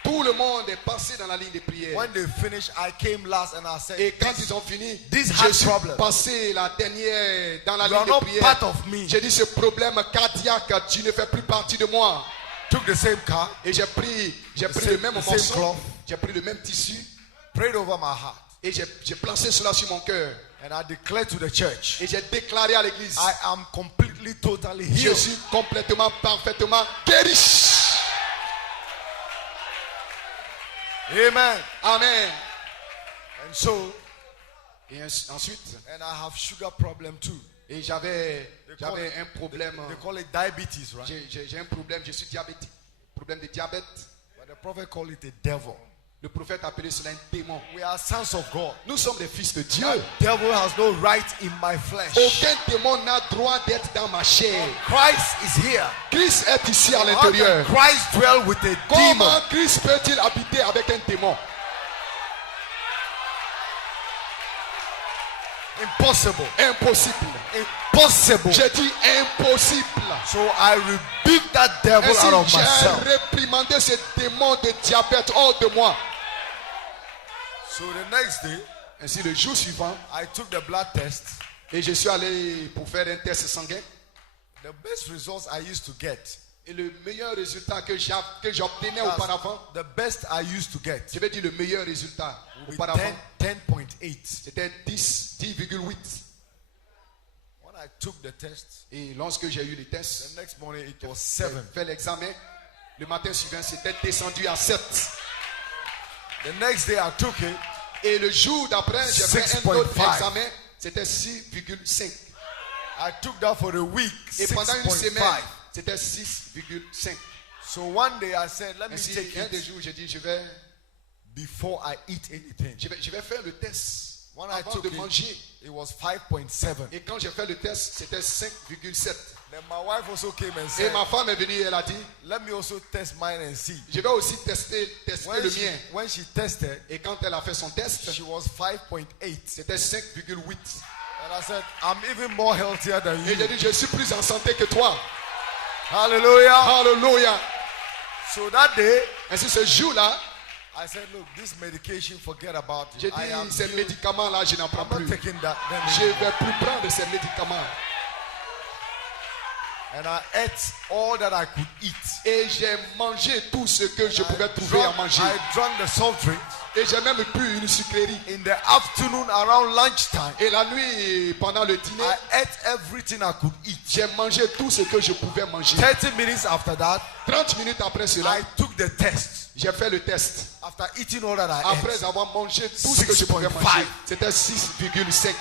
Tout le monde est passé dans la ligne de prière. When they finished, I came last and I said, Et quand ils ont fini, This je heart suis problem. passé la dernière dans la You are ligne de not prière. part of me. J'ai dit ce problème cardiaque, tu ne fais plus partie de moi. Took the same car, Et j'ai pris same- le même the same morceau, cloth. j'ai pris le même tissu prayed over my heart, et j'ai placé cela sur mon cœur. and I declared to the church, Et j'ai déclaré à l'église, I am completely, totally je healed. suis complètement, parfaitement guéri. Amen. Amen. And so, Et ensuite, and I have sugar problem too. et j'avais call it- un problème. They call it diabetes, right? J'ai un problème, je suis diabétique. Problème de diabète. But the prophet called it a devil. Le prophète a appelé cela un démon. We are sons of God. Nous sommes des fils de Dieu. That devil has no right in my flesh. Aucun démon n'a droit d'être dans ma chair. Christ is here. Christ est ici à How can l'intérieur. Christ dwell with a Comment demon? Christ peut-il habiter avec un démon? Impossible. Impossible. Impossible. J'ai dit impossible. So I rebuke that devil Ainsi, out of j'ai myself. réprimandé ce démon de diabète hors de moi. So the next day, Ainsi, le jour suivant, I took the blood test. et je suis allé pour faire un test sanguin. The best results I used to get. Et le meilleur résultat que j'obtenais That's auparavant, the best I used to get. je vais dire le meilleur résultat With auparavant, 10.8. c'était 10,8. When I took the test, Et lorsque j'ai eu les tests, the next morning it was j'ai 7. fait l'examen, le matin suivant, c'était descendu à 7. The next day I took it. Et le jour d'après, j'ai fait un 6.5. autre examen, c'était 6,5. I took that for a week. Et pendant une semaine, 6.5. c'était 6,5. So one day I said, let me Ainsi, take un des it jours, j'ai dit, before I eat anything. je vais faire le test When I avant took de it, manger. it was 5.7. Et quand j'ai fait le test, c'était 5,7. Then my wife also came and Et said, ma femme est venue, elle a dit, let me also test mine and see. je vais aussi tester le mien. When she tested, Et quand elle a fait son test, she was 5.8. c'était 5,8. And I said, I'm even more healthier than Et you. j'ai dit, je suis plus en santé que toi. Hallelujah. Alléluia. So that day, Ainsi ce jour-là, I said, look, this medication, forget about j'ai it. I am dit, ces médicaments-là, je n'en prends I'm not plus. taking that. Je Then ne vais plus prendre ces médicaments. and I ate all that I could eat. Et j'ai mangé tout ce que je pouvais trouver à manger. I drank the salt drink. Et j'ai même bu une sucrerie. In the afternoon, around lunchtime, Et la nuit, pendant le dîner, I ate everything I could eat. j'ai mangé tout ce que je pouvais manger. 30 minutes after that, 30 minutes après cela, I took the test. j'ai fait le test. After eating all that I ate, Après avoir mangé tout ce que je pouvais 6.5. manger, c'était 6,5.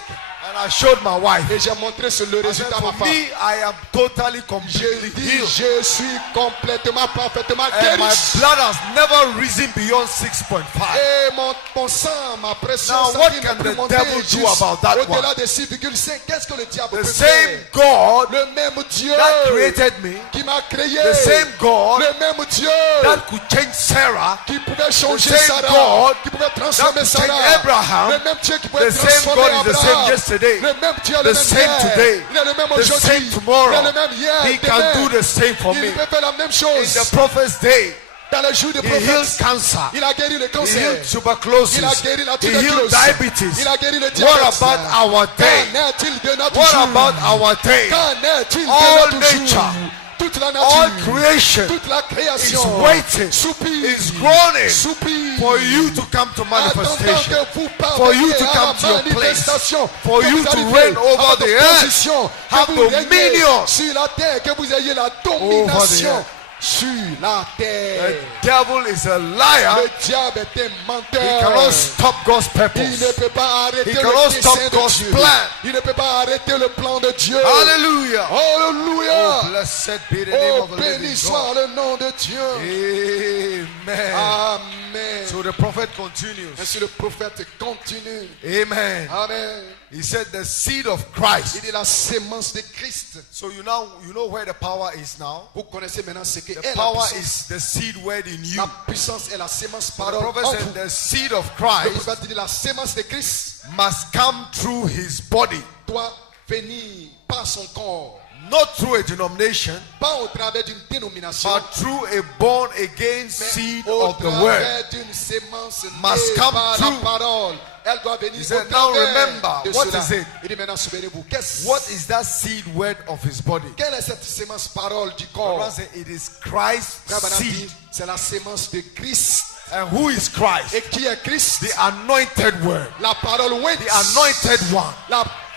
and I showed my wife. Et j'ai montré sur le I said, résultat à ma for femme. me, I am totally, J'ai completely dit, healed. je suis complètement, parfaitement And guéri. my blood has never risen beyond 6.5. Et mon sang, ma pression Now, what sanguine n'a can plus the monté devil do juste about that au-delà one? de 6,5. Qu'est-ce que le diable The peut same faire? God Le même Dieu that created me, qui m'a créé. the same God Le même Dieu that could change Sarah, qui pouvait changer the same Sarah, God qui pouvait that transformer could change Sarah. Abraham, Le même Dieu qui pouvait the same transformer God is the Abraham. same yesterday, Le même Dieu, the le même same hier. today, Il est le même the aujourd'hui. same tomorrow. Il est le même hier. He can demain. do the same for Il me. peut faire la même In chose. the prophet's day, Dans les jours de he healed prophète, cancer, il a guéri le he cancer. healed tuberculosis, Il a guéri la he healed tuberculose. diabetes. Il a guéri le What diabète. about our day? Qu'en est-il de notre What jour? about our day? Qu'en est-il All de notre nature, jour? Toute la all nature, creation toute la is création waiting, soupire, is groaning soupire for you to come to attendant manifestation, que vous for you parveniez to à come la to your place, manifestation, for que you vous to arriviez reign à over votre the earth, position, que have vous régniez dominion sur la terre, que vous ayez la over domination the sur la terre. The devil is a liar. Le diable est un He menteur. cannot stop God's Il ne purpose. peut pas arrêter He le cannot dessein stop de God's Dieu. plan. Il ne peut pas arrêter le plan de Dieu. Hallelujah. Alléluia. Oh, blessed be the name Oh, of the living béni soit God. le nom de Dieu. Amen. Amen. So the prophet continues. Ainsi le prophète continue. Amen. Amen. He said the seed of Il Christ. dit la sémence de Christ. So you know where the power is now. Vous connaissez maintenant ce que The est la power puissance. is the seed word in you. La puissance est la sémence The parole en prophet vous. said the seed of Le Christ prophète dit la sémence de Christ must come through his body, doit venir par son corps, not through a denomination, pas au travers d'une dénomination, but through a born again mais seed au of the word. travers d'une sémence Must née come par through. la parole. Elle doit venir He au said, now travers remember, de what cela. is it? Il dit maintenant souvenez-vous, qu'est-ce What is that seed word of his body? quelle est cette sémence parole du corps? Abraham said, it is Christ's Frère Branham dit, seed. c'est la sémence de Christ. And who is Christ? Et qui est Christ? The anointed word. La parole ointe. The anointed one.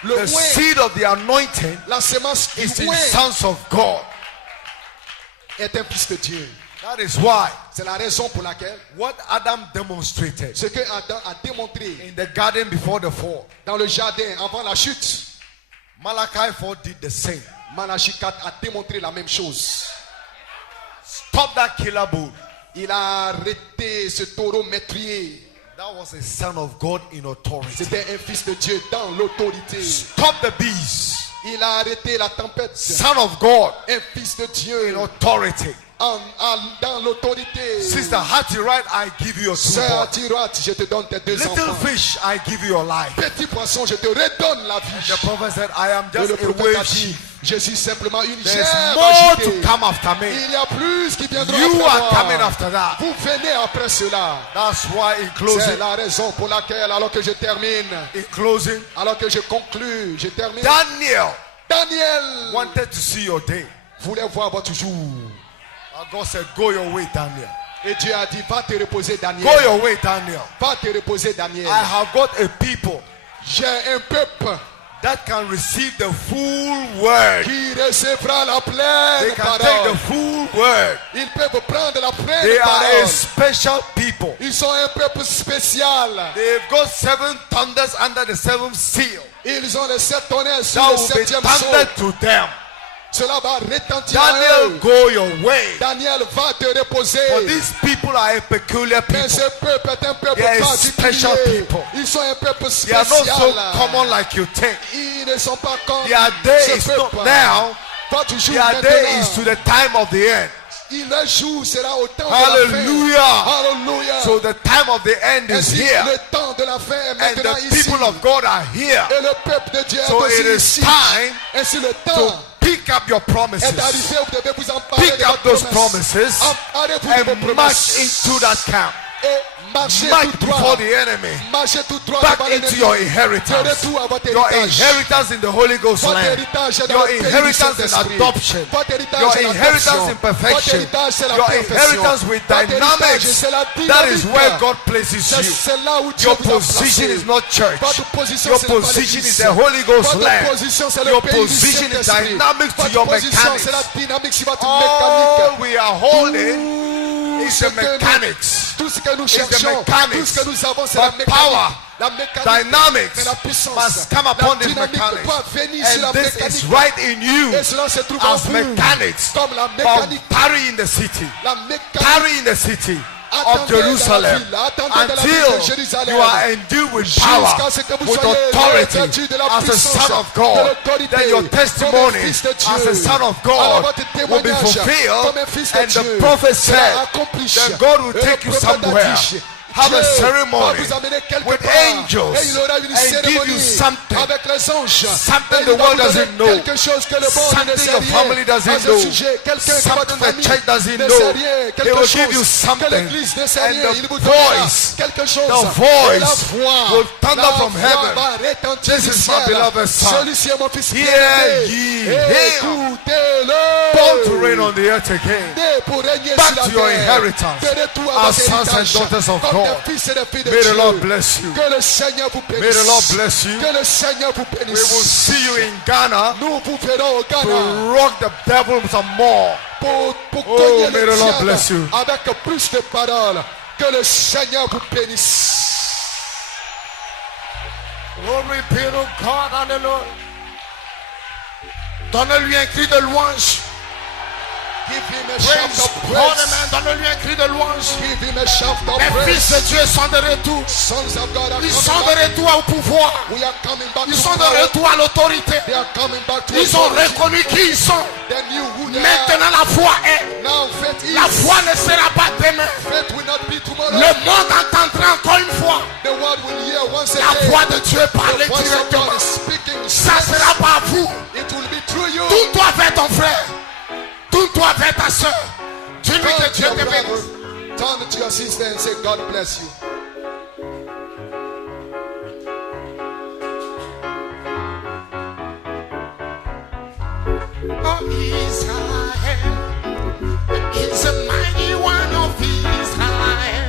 Le The oint, seed of the anointing la sémence is du in oint sons of God. est un fils de Dieu. That is why C'est la raison pour laquelle what Adam demonstrated ce que Adam a démontré in the garden before the fall, dans le jardin avant la chute, Malachi 4 did the same. Malachie 4 a démontré la même chose. Stop that killer bull. Il a arrêté ce taureau meurtrier. That was a son of God in authority. C'était un fils de Dieu dans l'autorité. Stop the beast. Il a arrêté la tempête. Son of God Un fils de Dieu in authority. dans l'autorité. Sister Hattie, right? I give you your two Sœur boys. Tiroite, je te donne tes deux Little enfants. fish, I give you your life. Petit poisson, je te redonne la vie. The prophet said, I am Et just le a prophète wave a dit, sheep. je suis simplement une There's gerbe more agitée. to come after me. Il y a plus qui viendront You après are coming moi. after that. Vous venez après cela. That's why in C'est closing, la raison pour laquelle, alors que je termine, alors que je conclue, je termine. Daniel Daniel wanted to see your day. voulait voir votre jour. And God said, go your way, Daniel. Et Dieu a dit, va te reposer, Daniel. Go your way, Daniel. Va te reposer, Daniel. I have got a people J'ai un peuple that can receive the full word. qui recevra la They pleine can take the parole. full word. Ils peuvent prendre la They pleine are a parole. special people. Ils sont un peuple spécial. They've got 7 thunders under the 7th seal. Ils ont les 7 tonnerres sur That le will be 7e thundered sceau. to them. Cela va retentir à Daniel, eux. go your way. Daniel va te reposer. For these people are a peculiar Mais people. ce peuple est un peuple They are particulier. special people. Ils sont un peuple They are not so spécial. common like you think. Ils ne sont pas comme Their day is ce not peuple. now. Votre jour Their day is to maintenant. the time of the end. Le jour sera au temps de la fin. Hallelujah. Alléluia. So the time of the end is Ainsi, here. le temps de la fin est And maintenant the ici. people of God are here. Et le peuple de Dieu So est aussi it is ici. time Ainsi le to temps pick up your est promises. arrivé où vous devez vous emparer Pick de up votre those promesse. promises Emparez-vous de vos and march promesses. into that camp. Et marchez March tout droit. before the enemy. Marchez tout droit Back devant into l'ennemi. your De inheritance. retour à votre Your héritage. inheritance in the Holy Ghost Votre land. héritage est dans Your le pays du inheritance in Saint-Esprit. adoption. Votre héritage Your est inheritance l'adoption. in perfection. Votre héritage c'est la Your perfection. inheritance with Votre héritage, dynamics. c'est la That is dynamique. where God places you. C'est là où Dieu Your vous a position placé. is not church. Votre position, Your c'est pas position is l'église. the Holy Ghost Votre land. position, c'est le Your pays du position is Saint-Esprit. dynamic to Votre your position, mechanics. c'est la dynamique sur votre All mécanique. we are holding Tout is ce the que nous- mechanics. Tout ce que nous the cherchons, mechanics. tout ce que nous avons, c'est la But mécanique. power, La mécanique, dynamics mais la puissance, must come upon la this dynamique mechanics. doit venir sur la And this mécanique. is right in you Et cela se trouve en as vous. mechanics. Comme la But mécanique, tarry in the city. la mécanique. Tarry in the city of Attendez dans la Jerusalem ville, attendez dans la ville de until Jérusalem. you are endued with power, Jusqu'à ce que vous with soyez authority revêtus de la as a puissance, son of de God. l'autorité, Then your comme testimony un fils de Dieu. as a son of Alors God votre will be témoignage, fulfilled. comme un fils de And Dieu, the prophet sera said accompli. that God will Et take le you prophète a somewhere, dit, have Dieu a va ceremony vous amener quelque with part, angels et il aura une and give you cérémonie something, avec les anges. something Et il the va world vous donner doesn't know, quelque chose que le monde ne something sait your rien family doesn't à ce know, sujet. Quelqu'un que votre something the famille church doesn't ne know. sait rien. They Quelque will give you chose que something. l'église ne sait And rien. the Il vous donnera voice, quelque chose. the Et la voice voix, will thunder la from voix heaven. va retentir This du is my ciel. beloved son. Celui-ci est mon fils Hear bien-aimé. ye him. Écoutez-le. Born to reign on the earth again. Né pour régner Back sur la to your terre. inheritance. De retour à As votre sons and héritage. daughters of Comme God. des fils et des filles de May the Dieu. Lord bless you. Que le Seigneur vous May bénisse. the Lord bless you. Que le Seigneur vous We bénisse. will see you in Ghana Nous vous verrons au Ghana to rock the devil some more. pour Oh, cogner may le the Lord diable bless you. avec plus de paroles. Que le Seigneur vous bénisse. Glory be to God, hallelujah. Donne-lui un cri de louange. Give him a Praise shout of God, praise. amen. Donne-lui un cri de louange. Give him a shout of Les fils de praise. Dieu sont de retour. Sons of God are Ils sont coming de back. retour au pouvoir. We are coming back Ils to sont de power. retour à l'autorité. They are coming back to Ils ont authority. reconnu qui ils sont. They knew who they are. Maintenant la foi est. Now faith is. La foi ne sera pas demain. Faith will not be tomorrow. Le monde entendra encore une fois The world will hear once la again. voix de Dieu parler The voice of directement. God is speaking. Ça sera pas vous. It will be through you. Tourne-toi vers ton frère. Tourne-toi vers ta soeur. Dis-lui Turn que to Dieu your te brother. bénisse. Turn to your sister and say, God bless you. Oh, Israel is the mighty one of Israel.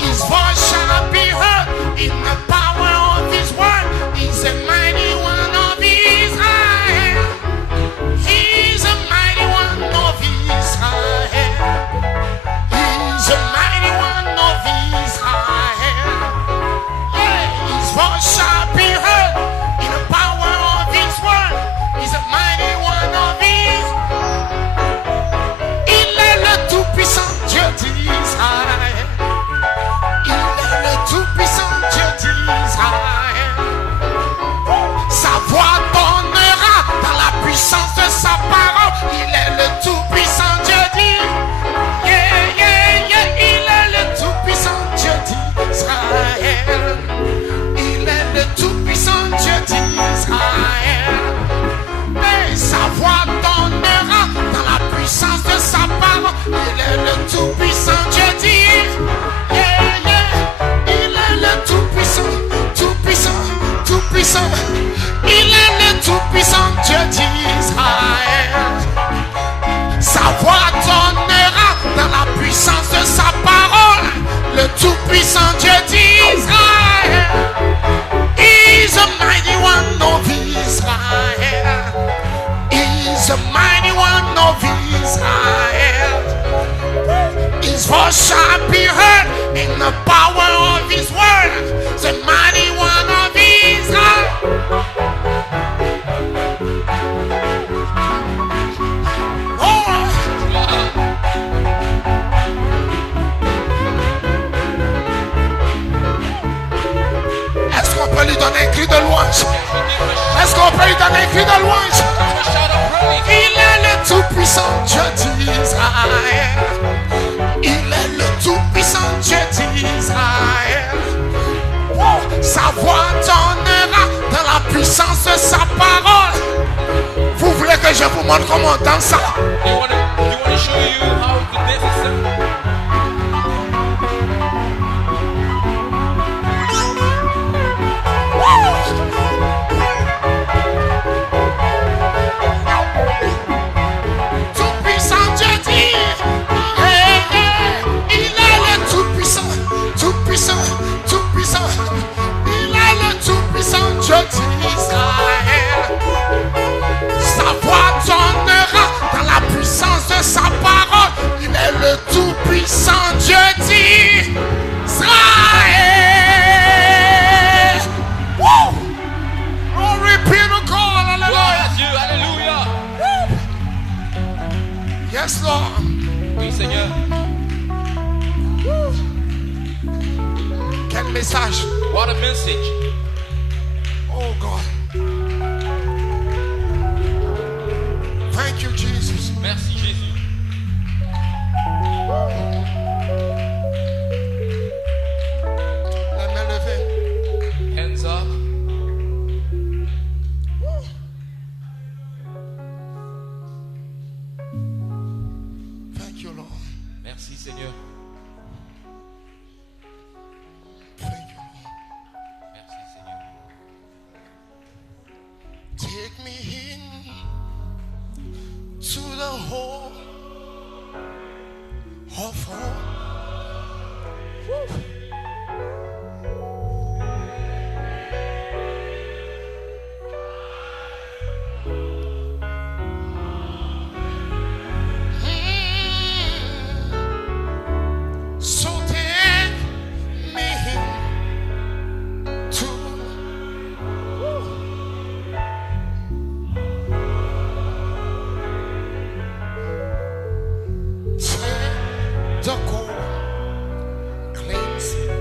His voice shall be heard in the power of his word. He's the mighty one of Israel. He's the mighty one of Israel. He's the mighty one of Israel. Yeah, his voice shall be heard in the power of his word. He's the mighty one of Israel. Il est le tout-puissant Dieu d'Israël. Il est le tout-puissant Dieu d'Israël. Sa voix donnera dans la puissance de sa parole. Il est le tout-puissant Dieu d'Israël. Yeah, yeah, yeah. Il est le tout-puissant Dieu d'Israël. Il est le tout-puissant Dieu d'Israël. Et sa voix donnera dans la puissance de sa parole. Il est le tout-puissant Dieu d'Israël. Yeah, yeah. Il est le tout-puissant, tout-puissant, tout-puissant. Il est le tout-puissant Dieu d'Israël. Sa voix donnera dans la puissance de sa parole. Le tout-puissant Dieu d'Israël. He's the mighty one of Israel. He's the mighty one of Israel. His voice shall be heard in the power of his word. The mighty one of Israel. montre comment on danse ça. You want to show you how to dance this song? Tout-puissant Dieu dit, il est le tout-puissant, tout-puissant, tout-puissant. Il est le tout-puissant Dieu dit Israël. Sa voix tonnera dans la puissance de sa parole. Il est le tout-puissant Dieu dit Israël. Woo! Glory be to God. Hallelujah. Hallelujah. Yes, Lord. Oui, Seigneur. Quel message. What a message. Oh God. Thank you, Jesus. Merci, Jésus. La main levée. Hands up. Thank you, Lord. Merci, Seigneur. Thank you, Lord. Merci, Seigneur. Take me in to the hole of hope. So take me to take the cold, cleanse him.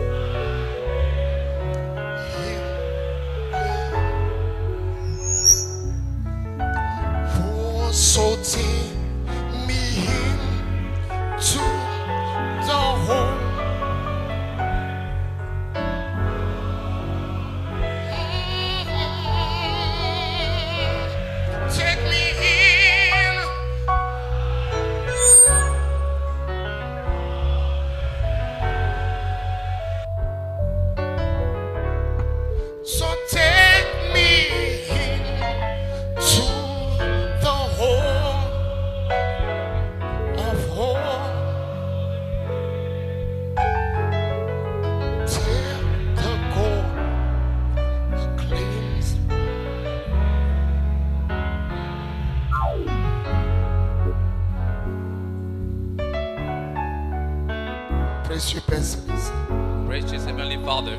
So take me to the home. Take me in. So take me in to the home of hope. Tear the gold, cleanse. Précieux Père Céleste, Gracious Heavenly Father,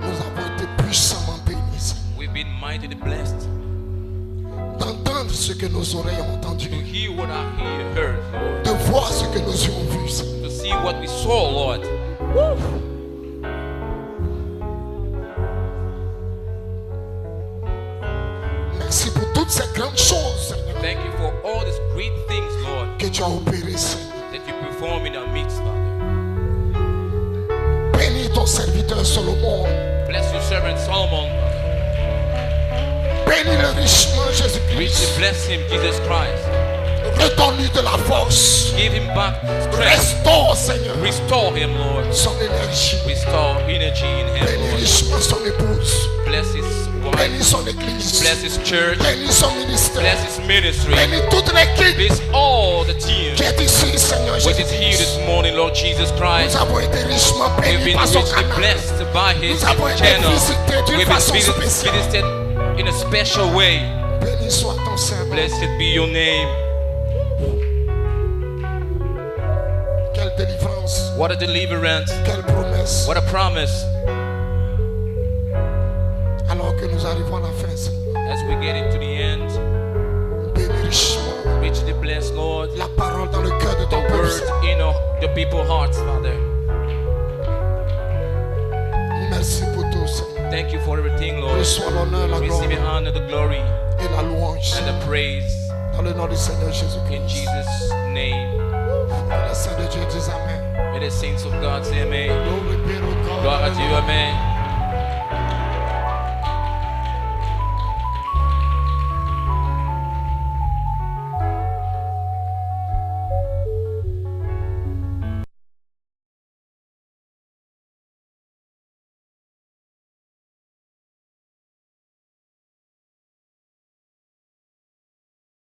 nous avons été puissamment bénis we've been mightily blessed d'entendre ce que nos oreilles ont entendu, to hear what our ear heard, Lord, de voir ce que nos yeux ont vu. Seigneur. to see what we saw, Lord. Merci pour toutes ces grandes choses, Seigneur, Thank you for all these great things, Lord, que tu as opérées, Seigneur. that you perform in our midst, Father. Bénis ton serviteur Salomon. Bless your servant Solomon. Bénis-le richement, Richly Jésus-Christ. bless him, Jesus Christ. Redonne-lui de la force. Give him back strength. Restaure, Seigneur, Restore him, Lord. son énergie. Restore energy in him, Bénis Lord. richement son épouse. Bless his wife. Bénis son église. Bless his church. Bénis son ministère. Bless his ministry. Bénis toute l'équipe Bless all the team qui est ici, Seigneur which is here Jésus-Christ. this morning, Lord Jesus Christ. Nous avons été richement We've bénis been par son richly canal. blessed by his Nous avons été channel. visités d'une We've been façon spéciale. visited in a special way. Béni soit ton servant. Blessed be your name. Quelle délivrance. What a deliverance. Quelle promesse. What a promise. Alors que nous arrivons à la fin, Seigneur. As we get into the end, Bénis richement richly bless, Lord, la parole dans le cœur de the ton peuple. word in the people's hearts, Father. Merci pour tout, Seigneur. Thank you for everything, Lord. Reçois l'honneur, la gloire Receive the honor, the glory, et la louange. and the praise Dans le nom du Seigneur in Jésus-Christ. Jesus' name. Le Saint de Dieu dit Amen. May the saints of God say amen. Glory be to God. Gloire à Dieu, amen.